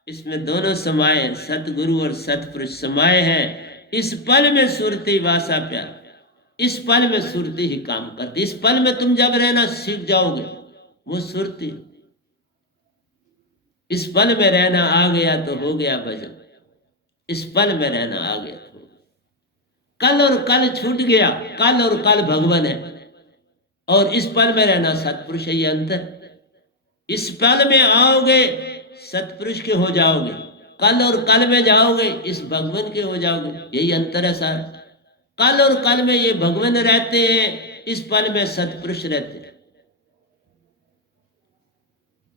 इसमें दोनों समाये, सतगुरु और सतपुरुष समाये हैं। इस पल में सुरती वासा प्यार, इस पल में सुरती ही काम करती। इस पल में तुम जब रहना सीख जाओगे, वो सुरती। इस पल में रहना आ गया तो हो गया भजन, इस पल में रहना आ गया तो। कल और कल छूट गया, कल और कल भगवान है, और इस पल में रहना सतपुरुष है। ये अंतर, इस पल में आओगे सतपुरुष के हो जाओगे, कल और कल में जाओगे इस भगवान के हो जाओगे। यही अंतर है सारा। कल और कल में ये भगवान रहते हैं, इस पल में सतपुरुष रहते हैं।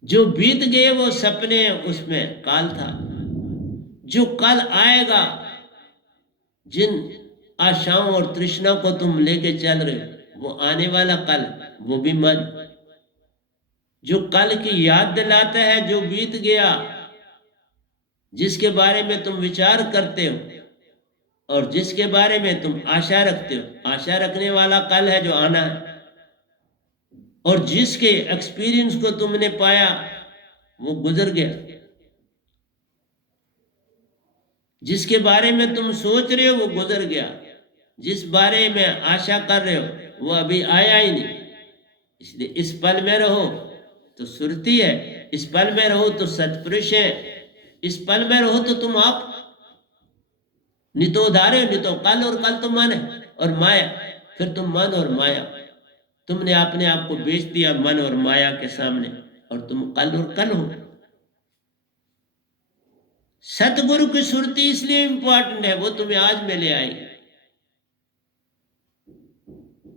जो बीत गए वो सपने हैं, उसमें काल था। जो कल आएगा, जिन आशाओं और तृष्णा को तुम लेके चल रहे हो, वो आने वाला कल, वो भी मन जो कल की याद दिलाता है, जो बीत गया, जिसके बारे में तुम विचार करते हो और जिसके बारे में तुम आशा रखते हो। आशा रखने वाला कल है जो आना है, और जिसके एक्सपीरियंस को तुमने पाया वो गुजर गया। जिसके बारे में तुम सोच रहे हो वो गुजर गया, जिस बारे में आशा कर रहे हो वो अभी आया ही नहीं। इसलिए इस पल में रहो, तो सुरती है। इस पल में रहो तो सतपुरुष है, इस पल में रहो तो तुम आप, नहीं तो उधारे, नहीं तो कल, और कल तो मन है और माया, फिर तुम मन और माया, तुमने अपने आप को बेच दिया मन और माया के सामने, और तुम कल और कल हो। सतगुरु की सुरती इसलिए इंपॉर्टेंट है, वो तुम्हें आज में ले आएगी।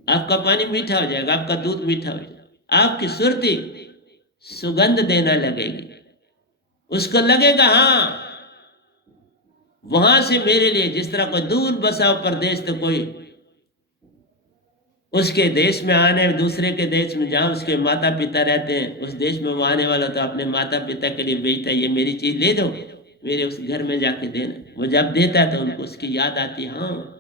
आपका पानी मीठा हो जाएगा, आपका दूध मीठा हो जाएगा, आपकी सुरती सुगंध देना लगेगी। उसको लगेगा हाँ, वहां से मेरे लिए, जिस तरह कोई दूर बसा प्रदेश, तो कोई उसके देश में आने, दूसरे के देश में जहां उसके माता पिता रहते हैं, उस देश में वो आने वाला तो अपने माता पिता के लिए बेचता है, ये मेरी चीज ले दो, मेरे उस घर में जाके देना। वो जब देता है तो उनको उसकी याद आती है, हाँ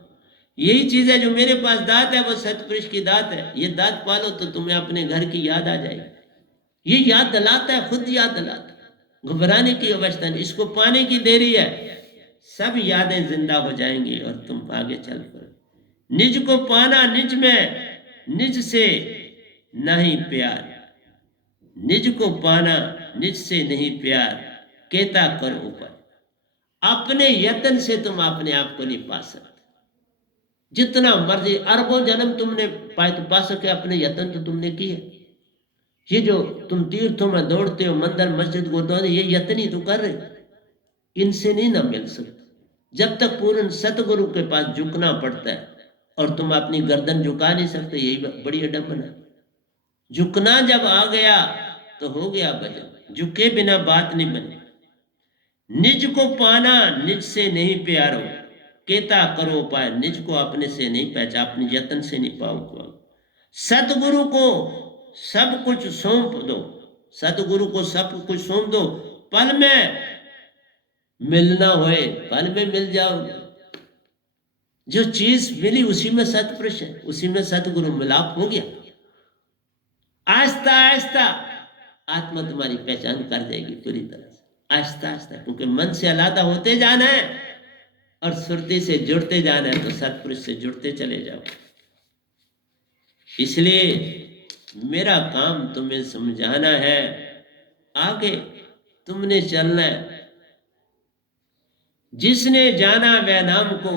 यही चीज है जो मेरे पास दात है, वो सतपुरुष की दात है। ये दात पालो तो तुम्हें अपने घर की याद आ जाएगी। ये याद दिलाता है, खुद याद दिलाता है, घबराने की अवस्था नहीं, इसको पाने की देरी है, सब यादें जिंदा हो जाएंगी और तुम आगे चल पड़ो। निज को पाना निज में, निज से नहीं प्यार, निज को पाना निज से नहीं प्यार, केता करो ऊपर। अपने यत्न से तुम अपने आप को नहीं पा सकते, जितना मर्जी अरबों जन्म तुमने पाए तो पा सके, अपने यत्न तो तुमने किए। ये जो तुम तीर्थों में दौड़ते हो, मंदिर मस्जिद गुरुद्वारे, ये यत्न ही तो कर रहे, इनसे नहीं ना मिल सकता। जब तक पूर्ण सतगुरु के पास झुकना पड़ता है, और तुम अपनी गर्दन झुका नहीं सकते, यही बड़ी अडम्बना। झुकना जब आ गया तो हो गया भजन, झुके बिना बात नहीं बनी। निज को पाना निज से नहीं प्यारो, केता करो उपाय, निज को अपने से नहीं पहचान, अपने यत्न से नहीं पाओ। सतगुरु को सब कुछ सौंप दो, सतगुरु को सब कुछ सौंप दो, पल में मिलना होए पल में मिल जाओगे। जो चीज मिली उसी में सतपुरुष है, उसी में सतगुरु मिलाप हो गया। आहिस्ता आहिस्ता आत्मा तुम्हारी पहचान कर जाएगी पूरी तरह से, आहिस्ता आहिस्ता, क्योंकि मन से अलग होते जाना है और सुरती से जुड़ते जाना है, तो सतपुरुष से जुड़ते चले जाओ। इसलिए मेरा काम तुम्हें समझाना है, आगे तुमने चलना है। जिसने जाना वह नाम को,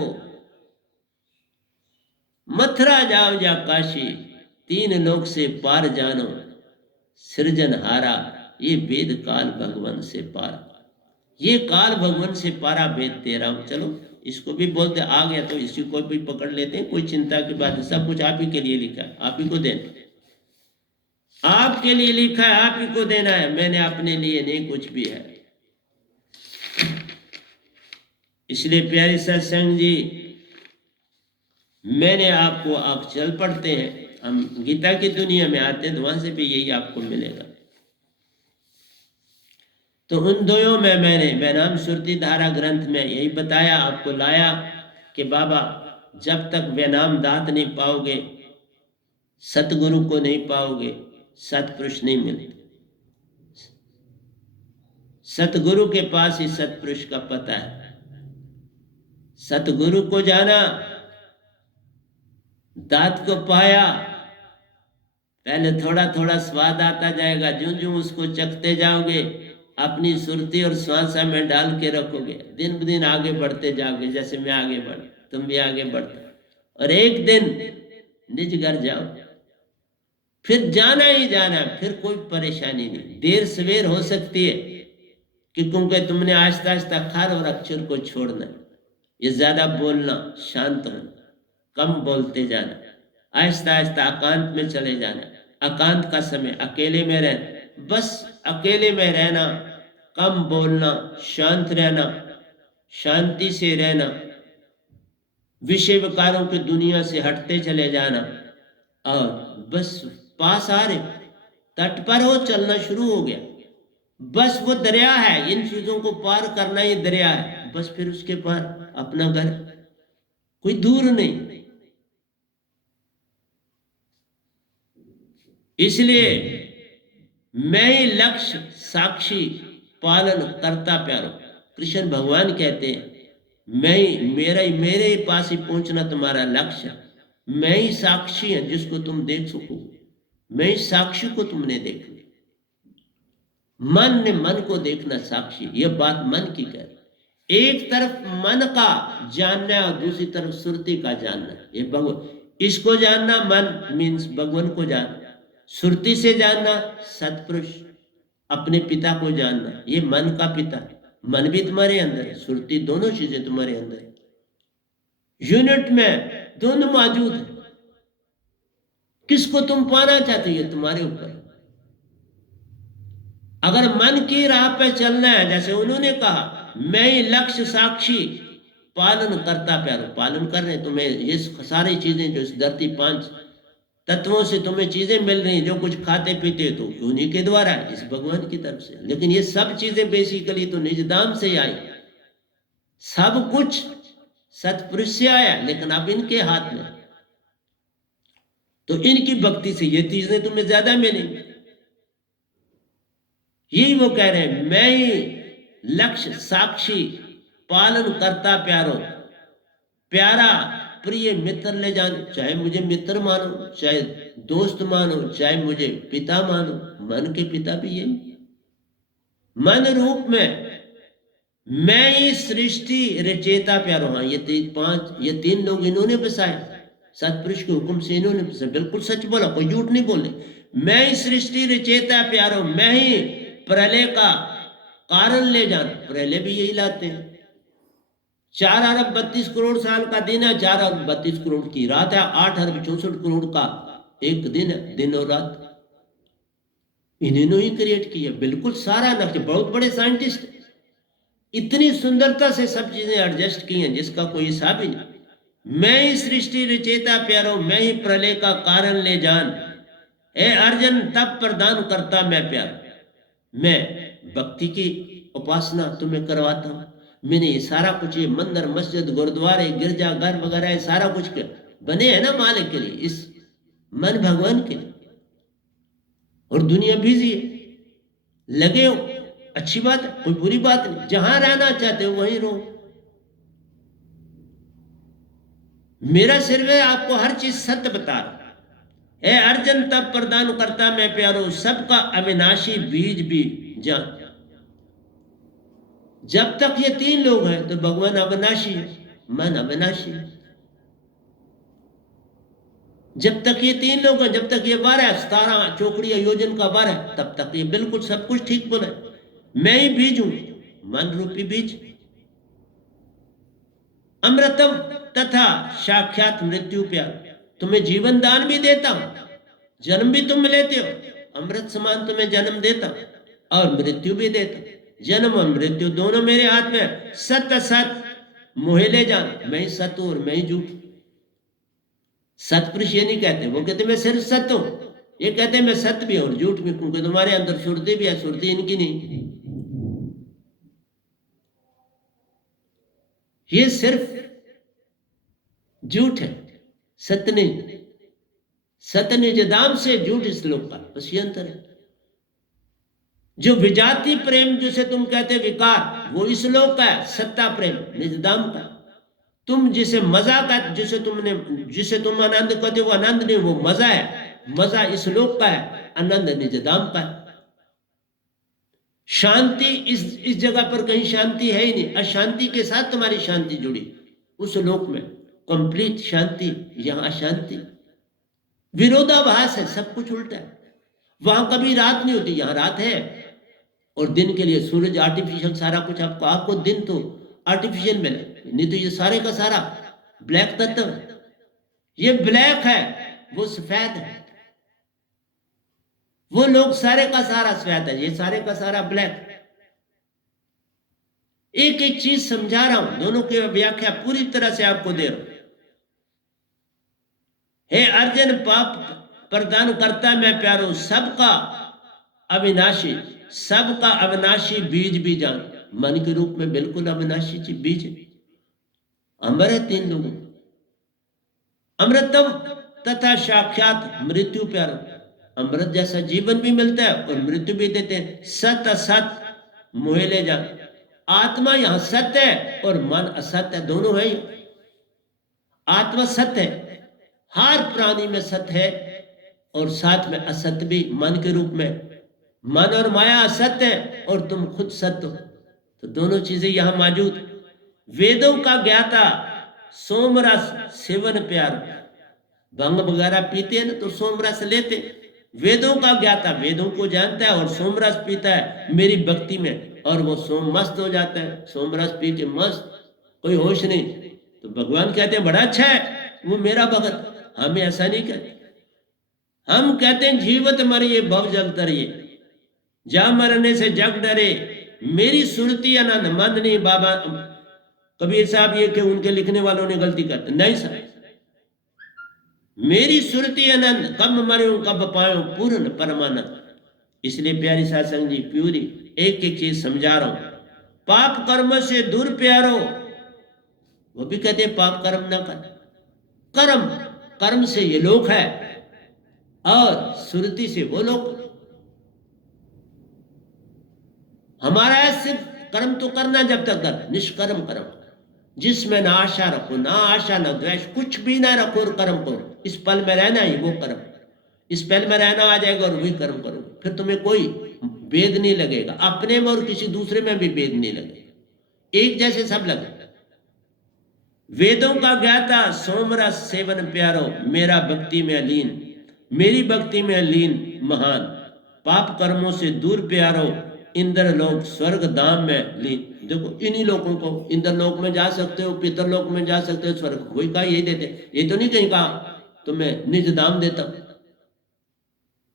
मथुरा जाओ या काशी, तीन लोक से पार जानो, सृजनहारा ये वेद काल भगवान से पार। ये काल भगवान से पारा वेद दे रहा हूं। चलो इसको भी बोलते, आ गया तो इसी को भी पकड़ लेते हैं, कोई चिंता की बात है। सब कुछ आप ही के लिए लिखा है, आप ही को देना, आपके लिए लिखा है, आप ही को देना है। मैंने अपने लिए नहीं कुछ भी है। इसलिए प्यारे सत्संग जी, मैंने आपको, आप चल पड़ते हैं, हम गीता की दुनिया में आते हैं तो वहां से भी यही आपको मिलेगा। तो उन दोनों में मैंने वैनाम सुरती धारा ग्रंथ में यही बताया, आपको लाया कि बाबा जब तक वैनाम दात नहीं पाओगे, सतगुरु को नहीं पाओगे, सतपुरुष नहीं मिलते। सतगुरु के पास ही सतपुरुष का पता है। सतगुरु को जाना, दात को पाया, पहले थोड़ा थोड़ा स्वाद आता जाएगा, जो जो उसको चखते जाओगे, अपनी सुरती और श्वासा में डाल के रखोगे, दिन ब दिन आगे बढ़ते जाओगे। जैसे मैं आगे बढ़, तुम भी आगे बढ़ते, और एक दिन निज घर जाओ, फिर जाना ही जाना, फिर कोई परेशानी नहीं। देर सवेर हो सकती है कि क्योंकि तुमने आहिस्ता आहिस्ता खर और अक्षर को छोड़ना, ये ज्यादा बोलना, शांत होना, कम बोलते जाना, आहिस्ता आहिस्ता एकांत में चले जाना। एकांत का समय अकेले में रहना, बस अकेले में रहना, कम बोलना, शांत रहना, शांति से रहना, विषय विकारों की दुनिया से हटते चले जाना, और बस पास आ रहे, तट पर हो, चलना शुरू हो गया, बस वो दरिया है, इन चीजों को पार करना ही दरिया है, बस फिर उसके पार अपना घर, कोई दूर नहीं। इसलिए मैं ही लक्ष्य साक्षी पालन करता प्यारो। कृष्ण भगवान कहते हैं, मैं ही, मेरे ही पास ही पहुंचना तुम्हारा लक्ष्य है। मैं ही साक्षी है जिसको तुम देख सको, मैं ही साक्षी को तुमने देखा। मन ने मन को देखना साक्षी, ये बात मन की कह रही। एक तरफ मन का जानना और दूसरी तरफ सुरती का जानना, ये भगवान, इसको जानना मन मीन्स भगवान को जानना, सुरती से जानना सतपुरुष अपने पिता को जानना, ये मन का पिता। मन भी तुम्हारे अंदर है, सुरती, दोनों चीजें तुम्हारे अंदर है, यूनिट में दोनों मौजूद है। किसको तुम पाना चाहते हो ये तुम्हारे ऊपर। अगर मन की राह पे चलना है, जैसे उन्होंने कहा मैं ही लक्ष्य साक्षी पालन करता प्यारो, पालन कर रहे तुम्हें ये सारी चीजें जो इस धरती 5 तत्वों से तुम्हें चीजें मिल रही, जो कुछ खाते पीते तो उन्हीं के द्वारा, इस भगवान की तरफ से। लेकिन ये सब चीजें बेसिकली तो निजधाम से आई, सब कुछ सतपुरुष से आया, लेकिन अब इनके हाथ में, तो इनकी भक्ति से ये चीजें तुम्हें ज्यादा मिलेंगी। यही वो कह रहे हैं, मैं ही लक्ष्य साक्षी पालन करता प्यारो, प्यारा प्रिय मित्र ले जानो, चाहे मुझे मित्र मानो, चाहे दोस्त मानो, चाहे मुझे पिता मानो, मन के पिता भी यही, मन रूप में मैं ही सृष्टि रचेता प्यारो। हाँ, ये तीन लोग इन्होंने बसाए, सतपुरुष के हुक्म से इन्होंने बसाए, बिल्कुल सच बोला, कोई झूठ नहीं बोले। मैं ही सृष्टि रचेता प्यारो, मैं ही प्रलय का कारण ले जाना, प्रलय भी यही लाते हैं। 4 अरब 32 करोड़ साल का दिन है, 4 अरब 32 करोड़ की रात है, 8 अरब 64 करोड़ का एक दिन है, दिन और रात इन्होंने ही क्रिएट किया, बिल्कुल सारा नक्शा। बहुत बड़े साइंटिस्ट, इतनी सुंदरता से सब चीजें एडजस्ट की हैं जिसका कोई हिसाब ही नहीं। मैं ही सृष्टि रचेता प्यारो, मैं ही प्रलय का कारण ले जान, ए अर्जन तब प्रदान करता मैं प्यार। मैं भक्ति की उपासना तुम्हें करवाता हूं, मैंने ये सारा कुछ, ये मंदिर मस्जिद गुरुद्वारे गिरजा घर वगैरह सारा कुछ बने हैं ना मालिक के लिए, इस मन भगवान के लिए। और दुनिया बिजी है, लगे हो, अच्छी बात है, कोई बुरी बात नहीं, जहां रहना चाहते हो वहीं रहो। मेरा सिर्फ है आपको हर चीज सत्य बता रहा। ए अर्जन तब प्रदान करता मैं प्यारो, सबका अविनाशी बीज भी जान। जब तक ये 3 लोग हैं तो भगवान अविनाशी है, मन अविनाशी है। जब तक ये 3 लोग हैं, जब तक ये 12 17 चौकड़ी योजन का 12, तब तक ये बिल्कुल सब कुछ ठीक बोला। मैं ही बीज हूं, मन रूपी बीज। अमृतम तथा साक्षात मृत्यु प्यार, तुम्हें जीवन दान भी देता हूं, जन्म भी तुम लेते हो, अमृत समान तुम्हें जन्म देता और मृत्यु भी देता। जन्म और मृत्यु दोनों मेरे हाथ में। सत असत मोहे ले जान, मैं ही सत्य और मैं ही झूठ। सतपुरुष ये नहीं कहते, वो कहते मैं सिर्फ सत्य हूं, ये कहते मैं सत्य भी और झूठ भी, क्योंकि तुम्हारे अंदर सुरती भी है, सुरती इनकी नहीं। ये सिर्फ झूठ है, सत्य नहीं। सत्य निजदाम से झूठ इस लोक का, बस ये अंतर है। जो विजाति प्रेम जिसे तुम कहते विकार, वो इस लोक का है, सत्ता प्रेम निजदाम का। तुम जिसे मजा का, जिसे तुम आनंद कहते हो, वो आनंद नहीं, वो मजा है। मजा इस लोक का है, आनंद निजदाम का है। शांति इस जगह पर कहीं शांति है ही नहीं, अशांति के साथ तुम्हारी शांति जुड़ी। उस लोक में कंप्लीट शांति, यहां अशांति, विरोधाभास है, सब कुछ उल्टा है। वहां कभी रात नहीं होती, यहां रात है। और दिन के लिए सूरज आर्टिफिशियल, सारा कुछ आपको दिन तो आर्टिफिशियल मिले, नहीं तो ये सारे का सारा ब्लैक तत्व है। ये ब्लैक है, वो सफेद है। वो लोग सारे का सारा सफेद है, ये सारे का सारा ब्लैक। एक एक चीज समझा रहा हूं, दोनों की व्याख्या पूरी तरह से आपको दे रहा हूं। हे अर्जुन, पाप प्रदान करता मैं प्यारो, सबका अविनाशी, सबका अविनाशी बीज भी जान। मन के रूप में बिल्कुल अविनाशी बीज है। अमर है 3 लोगों, अमृतम तथा साक्षात मृत्यु प्यारो, अमृत जैसा जीवन भी मिलता है और मृत्यु भी देते हैं। सत असत मोहे ले जान, आत्मा यहां सत्य है और मन असत्य है, दोनों है। आत्मा सत्य है, हर प्राणी में सत्य है और साथ में असत्य भी मन के रूप में। मन और माया असत्य है और तुम खुद सत्य हो, तो दोनों चीजें यहां मौजूद। वेदों का ज्ञाता सोमरस सेवन प्यार, भंग वगैरह पीते हैं ना तो सोमरस लेते, वेदों का ज्ञाता वेदों को जानता है और सोमरस पीता है मेरी भक्ति में, और वो सोम मस्त हो जाता है, सोमरस पी के मस्त, कोई होश नहीं। तो भगवान कहते हैं बड़ा अच्छा है वो मेरा भगत। हमें ऐसा नहीं कहते, हम कहते हैं जीवत मरिए भव जल तरिए, जा मरने से जग डरे, मेरी सुरती आनंद मंद नहीं। बाबा कबीर साहब ये कि उनके लिखने वालों ने गलती करते नहीं सर, मेरी सुरती आनंद कब मरो कब पायो पूर्ण परमानंद। इसलिए प्यारी सासंग जी प्यूरी एक एक चीज समझा रहा हूं। पाप कर्म से दूर प्यारो, वो भी कहते हैं पाप कर्म ना कर, कर्म कर्म से ये लोक है और सुरति से वो लोक। हमारा है सिर्फ कर्म तो करना जब तक कर, निष्कर्म कर्म जिसमें ना आशा रखो, ना आशा ना द्वेष, कुछ भी ना रखो और कर्म करो। इस पल में रहना ही वो कर्म, इस पल में रहना आ जाएगा और वही कर्म करो, फिर तुम्हें कोई भेद नहीं लगेगा, अपने में और किसी दूसरे में भी भेद नहीं लगेगा, एक जैसे सब लगे। वेदों का ज्ञाता सोमरस सेवन प्यारो, मेरा भक्ति में लीन, मेरी भक्ति में लीन महान, पाप कर्मों से दूर प्यारो, इंद्र लोक स्वर्ग धाम में लीन। देखो इन्हीं लोगों को इंद्र लोक में जा सकते हो, पितर लोक में जा सकते हो, स्वर्ग कोई कहा यही देते, ये तो नहीं कहीं कहा तुम्हें निज धाम देता हूं,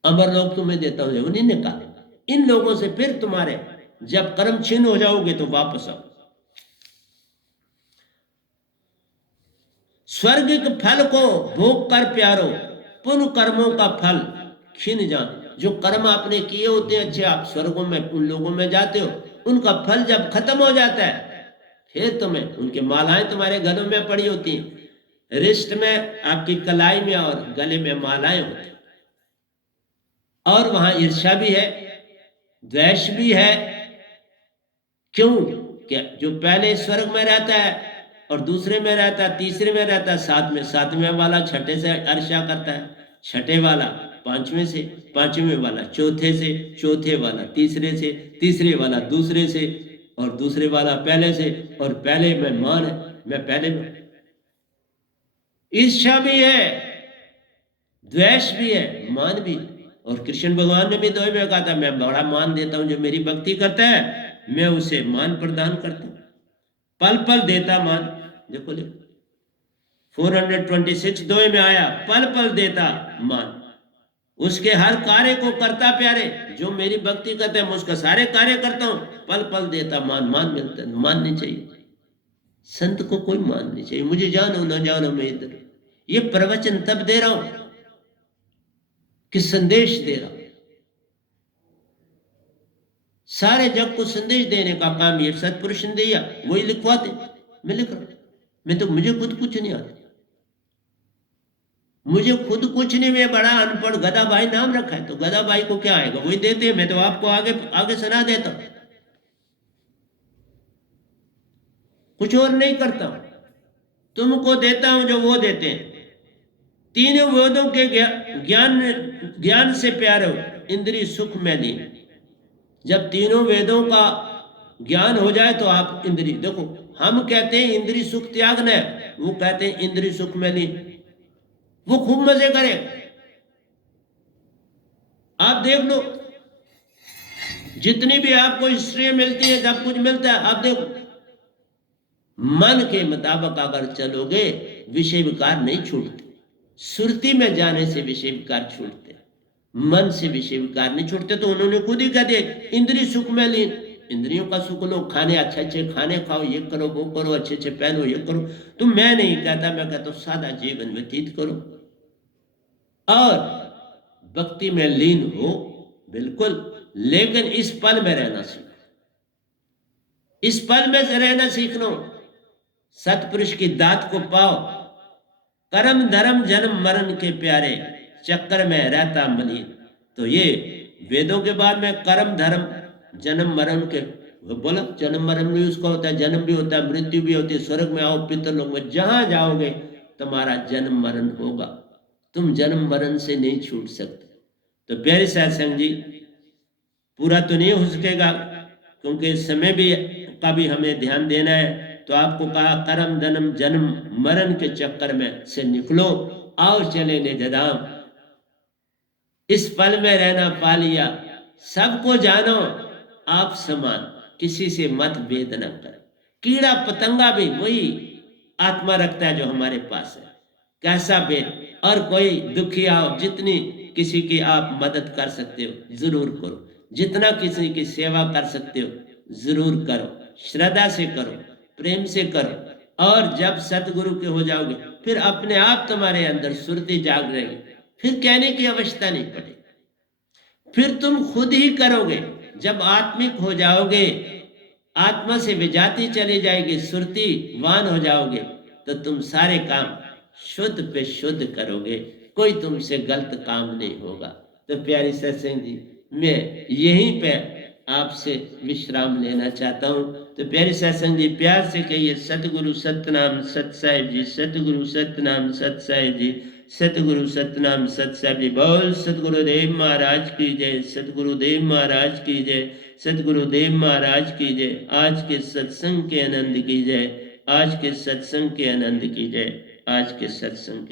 अमर लोक तुम्हें देता हूं, उन्हीं ने कहा। इन लोगों से फिर तुम्हारे जब कर्म छीन हो जाओगे तो वापस आओ। स्वर्ग के फल को भोग कर प्यारो, पुण्य कर्मों का फल छीन जान। जो कर्म आपने किए होते हैं अच्छे, आप स्वर्गों में उन लोगों में जाते हो, उनका फल जब खत्म हो जाता है फिर तुम्हें उनके मालाएं तुम्हारे गलों में पड़ी होती हैं, रिस्ट में आपकी कलाई में और गले में मालाएं होती, और वहां ईर्ष्या भी है, द्वेष भी है। क्यों? क्या जो पहले स्वर्ग में रहता है और दूसरे में रहता है, तीसरे में रहता है, सातवें वाला छठे से ईर्ष्या करता है, छठे वाला पांचवें से, पांचवें वाला चौथे से, चौथे वाला तीसरे से, तीसरे वाला दूसरे से, और दूसरे वाला पहले से, और पहले में मान है, मैं पहले में। ईर्ष्या भी है, द्वेष भी है, मान भी। और कृष्ण भगवान ने भी दोहे में कहा था मैं बड़ा मान देता हूं, जो मेरी भक्ति करता है मैं उसे मान प्रदान करता हूं, पल पल देता मान। देखो देखो 426 दोहे में आया, पल पल देता मान, उसके हर कार्य को करता प्यारे, जो मेरी भक्ति करते हैं मैं उसका सारे कार्य करता हूं, पल पल देता मान। मान मिलता है, माननी चाहिए, संत को कोई मान नहीं चाहिए, मुझे जानो ना जानो मैं इधर। ये प्रवचन तब दे रहा हूं कि संदेश दे रहा हूं, सारे जग को संदेश देने का काम ये सतपुरुष ने दिया, वही लिखवाते, मैं लिख रहा हूं। मैं तो मुझे खुद कुछ नहीं आता, मुझे खुद कुछ नहीं, मैं बड़ा अनपढ़, गधा भाई नाम रखा है, तो गधा भाई को क्या आएगा, वही देते हैं, मैं तो आपको आगे आगे सुना देता हूं, कुछ और नहीं करता हूं, तुमको देता हूं जो वो देते हैं। तीनों वेदों के ज्ञान से प्यारे हो, इंद्रिय सुख में लीन। जब तीनों वेदों का ज्ञान हो जाए तो आप इंद्रिय, देखो हम कहते हैं इंद्रिय सुख त्यागना है, वो कहते हैं इंद्रिय सुख में लीन, वो खूब मजे करे। आप देख लो जितनी भी आपको हिस्ट्री मिलती है, जब कुछ मिलता है, आप देखो मन के मुताबिक अगर चलोगे विषय विकार नहीं छूटते, सुरती में जाने से विषय विकार छूटते, मन से विषय विकार नहीं छूटते। तो उन्होंने खुद ही कह दिया इंद्रिय सुख में लीन, इंद्रियों का सुख लो, खाने अच्छे अच्छे खाने खाओ, ये करो वो करो, अच्छे अच्छे पहनो ये करो। तो मैं नहीं कहता, मैं कहता हूं सादा जीवन व्यतीत करो और भक्ति में लीन हो, बिल्कुल, लेकिन इस पल में रहना सीखो, इस पल में रहना सीख लो, सतपुरुष की दात को पाओ। कर्म धर्म जन्म मरण के प्यारे, चक्कर में रहता मलिन। तो ये वेदों के बाद में कर्म धर्म जन्म मरण के बोला, जन्म मरण भी उसका होता है, जन्म भी होता है, मृत्यु भी होती है, स्वर्ग में आओ पितर लोग में, जहां जाओगे तुम्हारा जन्म मरण होगा, तुम जन्म मरण से नहीं छूट सकते। तो प्यारे सत्संग जी, पूरा तो नहीं हो सकेगा, क्योंकि समय भी का भी हमें ध्यान देना है। तो आपको कहा कर्म धर्म जन्म मरण के चक्कर में से निकलो, आओ चले निजधाम। इस पल में रहना पा लिया, सबको जानो आप समान, किसी से मत भेद न कर। कीड़ा पतंगा भी वही आत्मा रखता है जो हमारे पास है। कैसा भेद? और कोई दुखी आओ, जितनी किसी की आप मदद कर सकते हो जरूर करो, जितना किसी की सेवा कर सकते हो जरूर करो, श्रद्धा से करो, प्रेम से करो। और जब सतगुरु के हो जाओगे, फिर अपने आप तुम्हारे अंदर सुरती जाग रहेगी, फिर कहने की आवश्यकता नहीं पड़ेगी, फिर तुम खुद ही करोगे। जब आत्मिक हो जाओगे, आत्मा से विजाती चली जाएगी, सुरतीवान हो जाओगे, तो तुम सारे काम शुद्ध पे शुद्ध करोगे, कोई तुमसे गलत काम नहीं होगा। तो प्यारी सत्संग जी, मैं यहीं पे आपसे विश्राम लेना चाहता हूँ। तो प्यारी सत्संग जी, प्यार से कहिए सतगुरु सतनाम सत साहिब जी, सतगुरु सतनाम सत साहिब जी, सतगुरु सतनाम सत साहिब जी। बोल सतगुरुदेव महाराज की जय, सतगुरुदेव महाराज की जय, सतगुरुदेव महाराज की जय। आज के सत्संग के आनंद की जय, आज के सत्संग के आनंद की जय, आज के सत्संग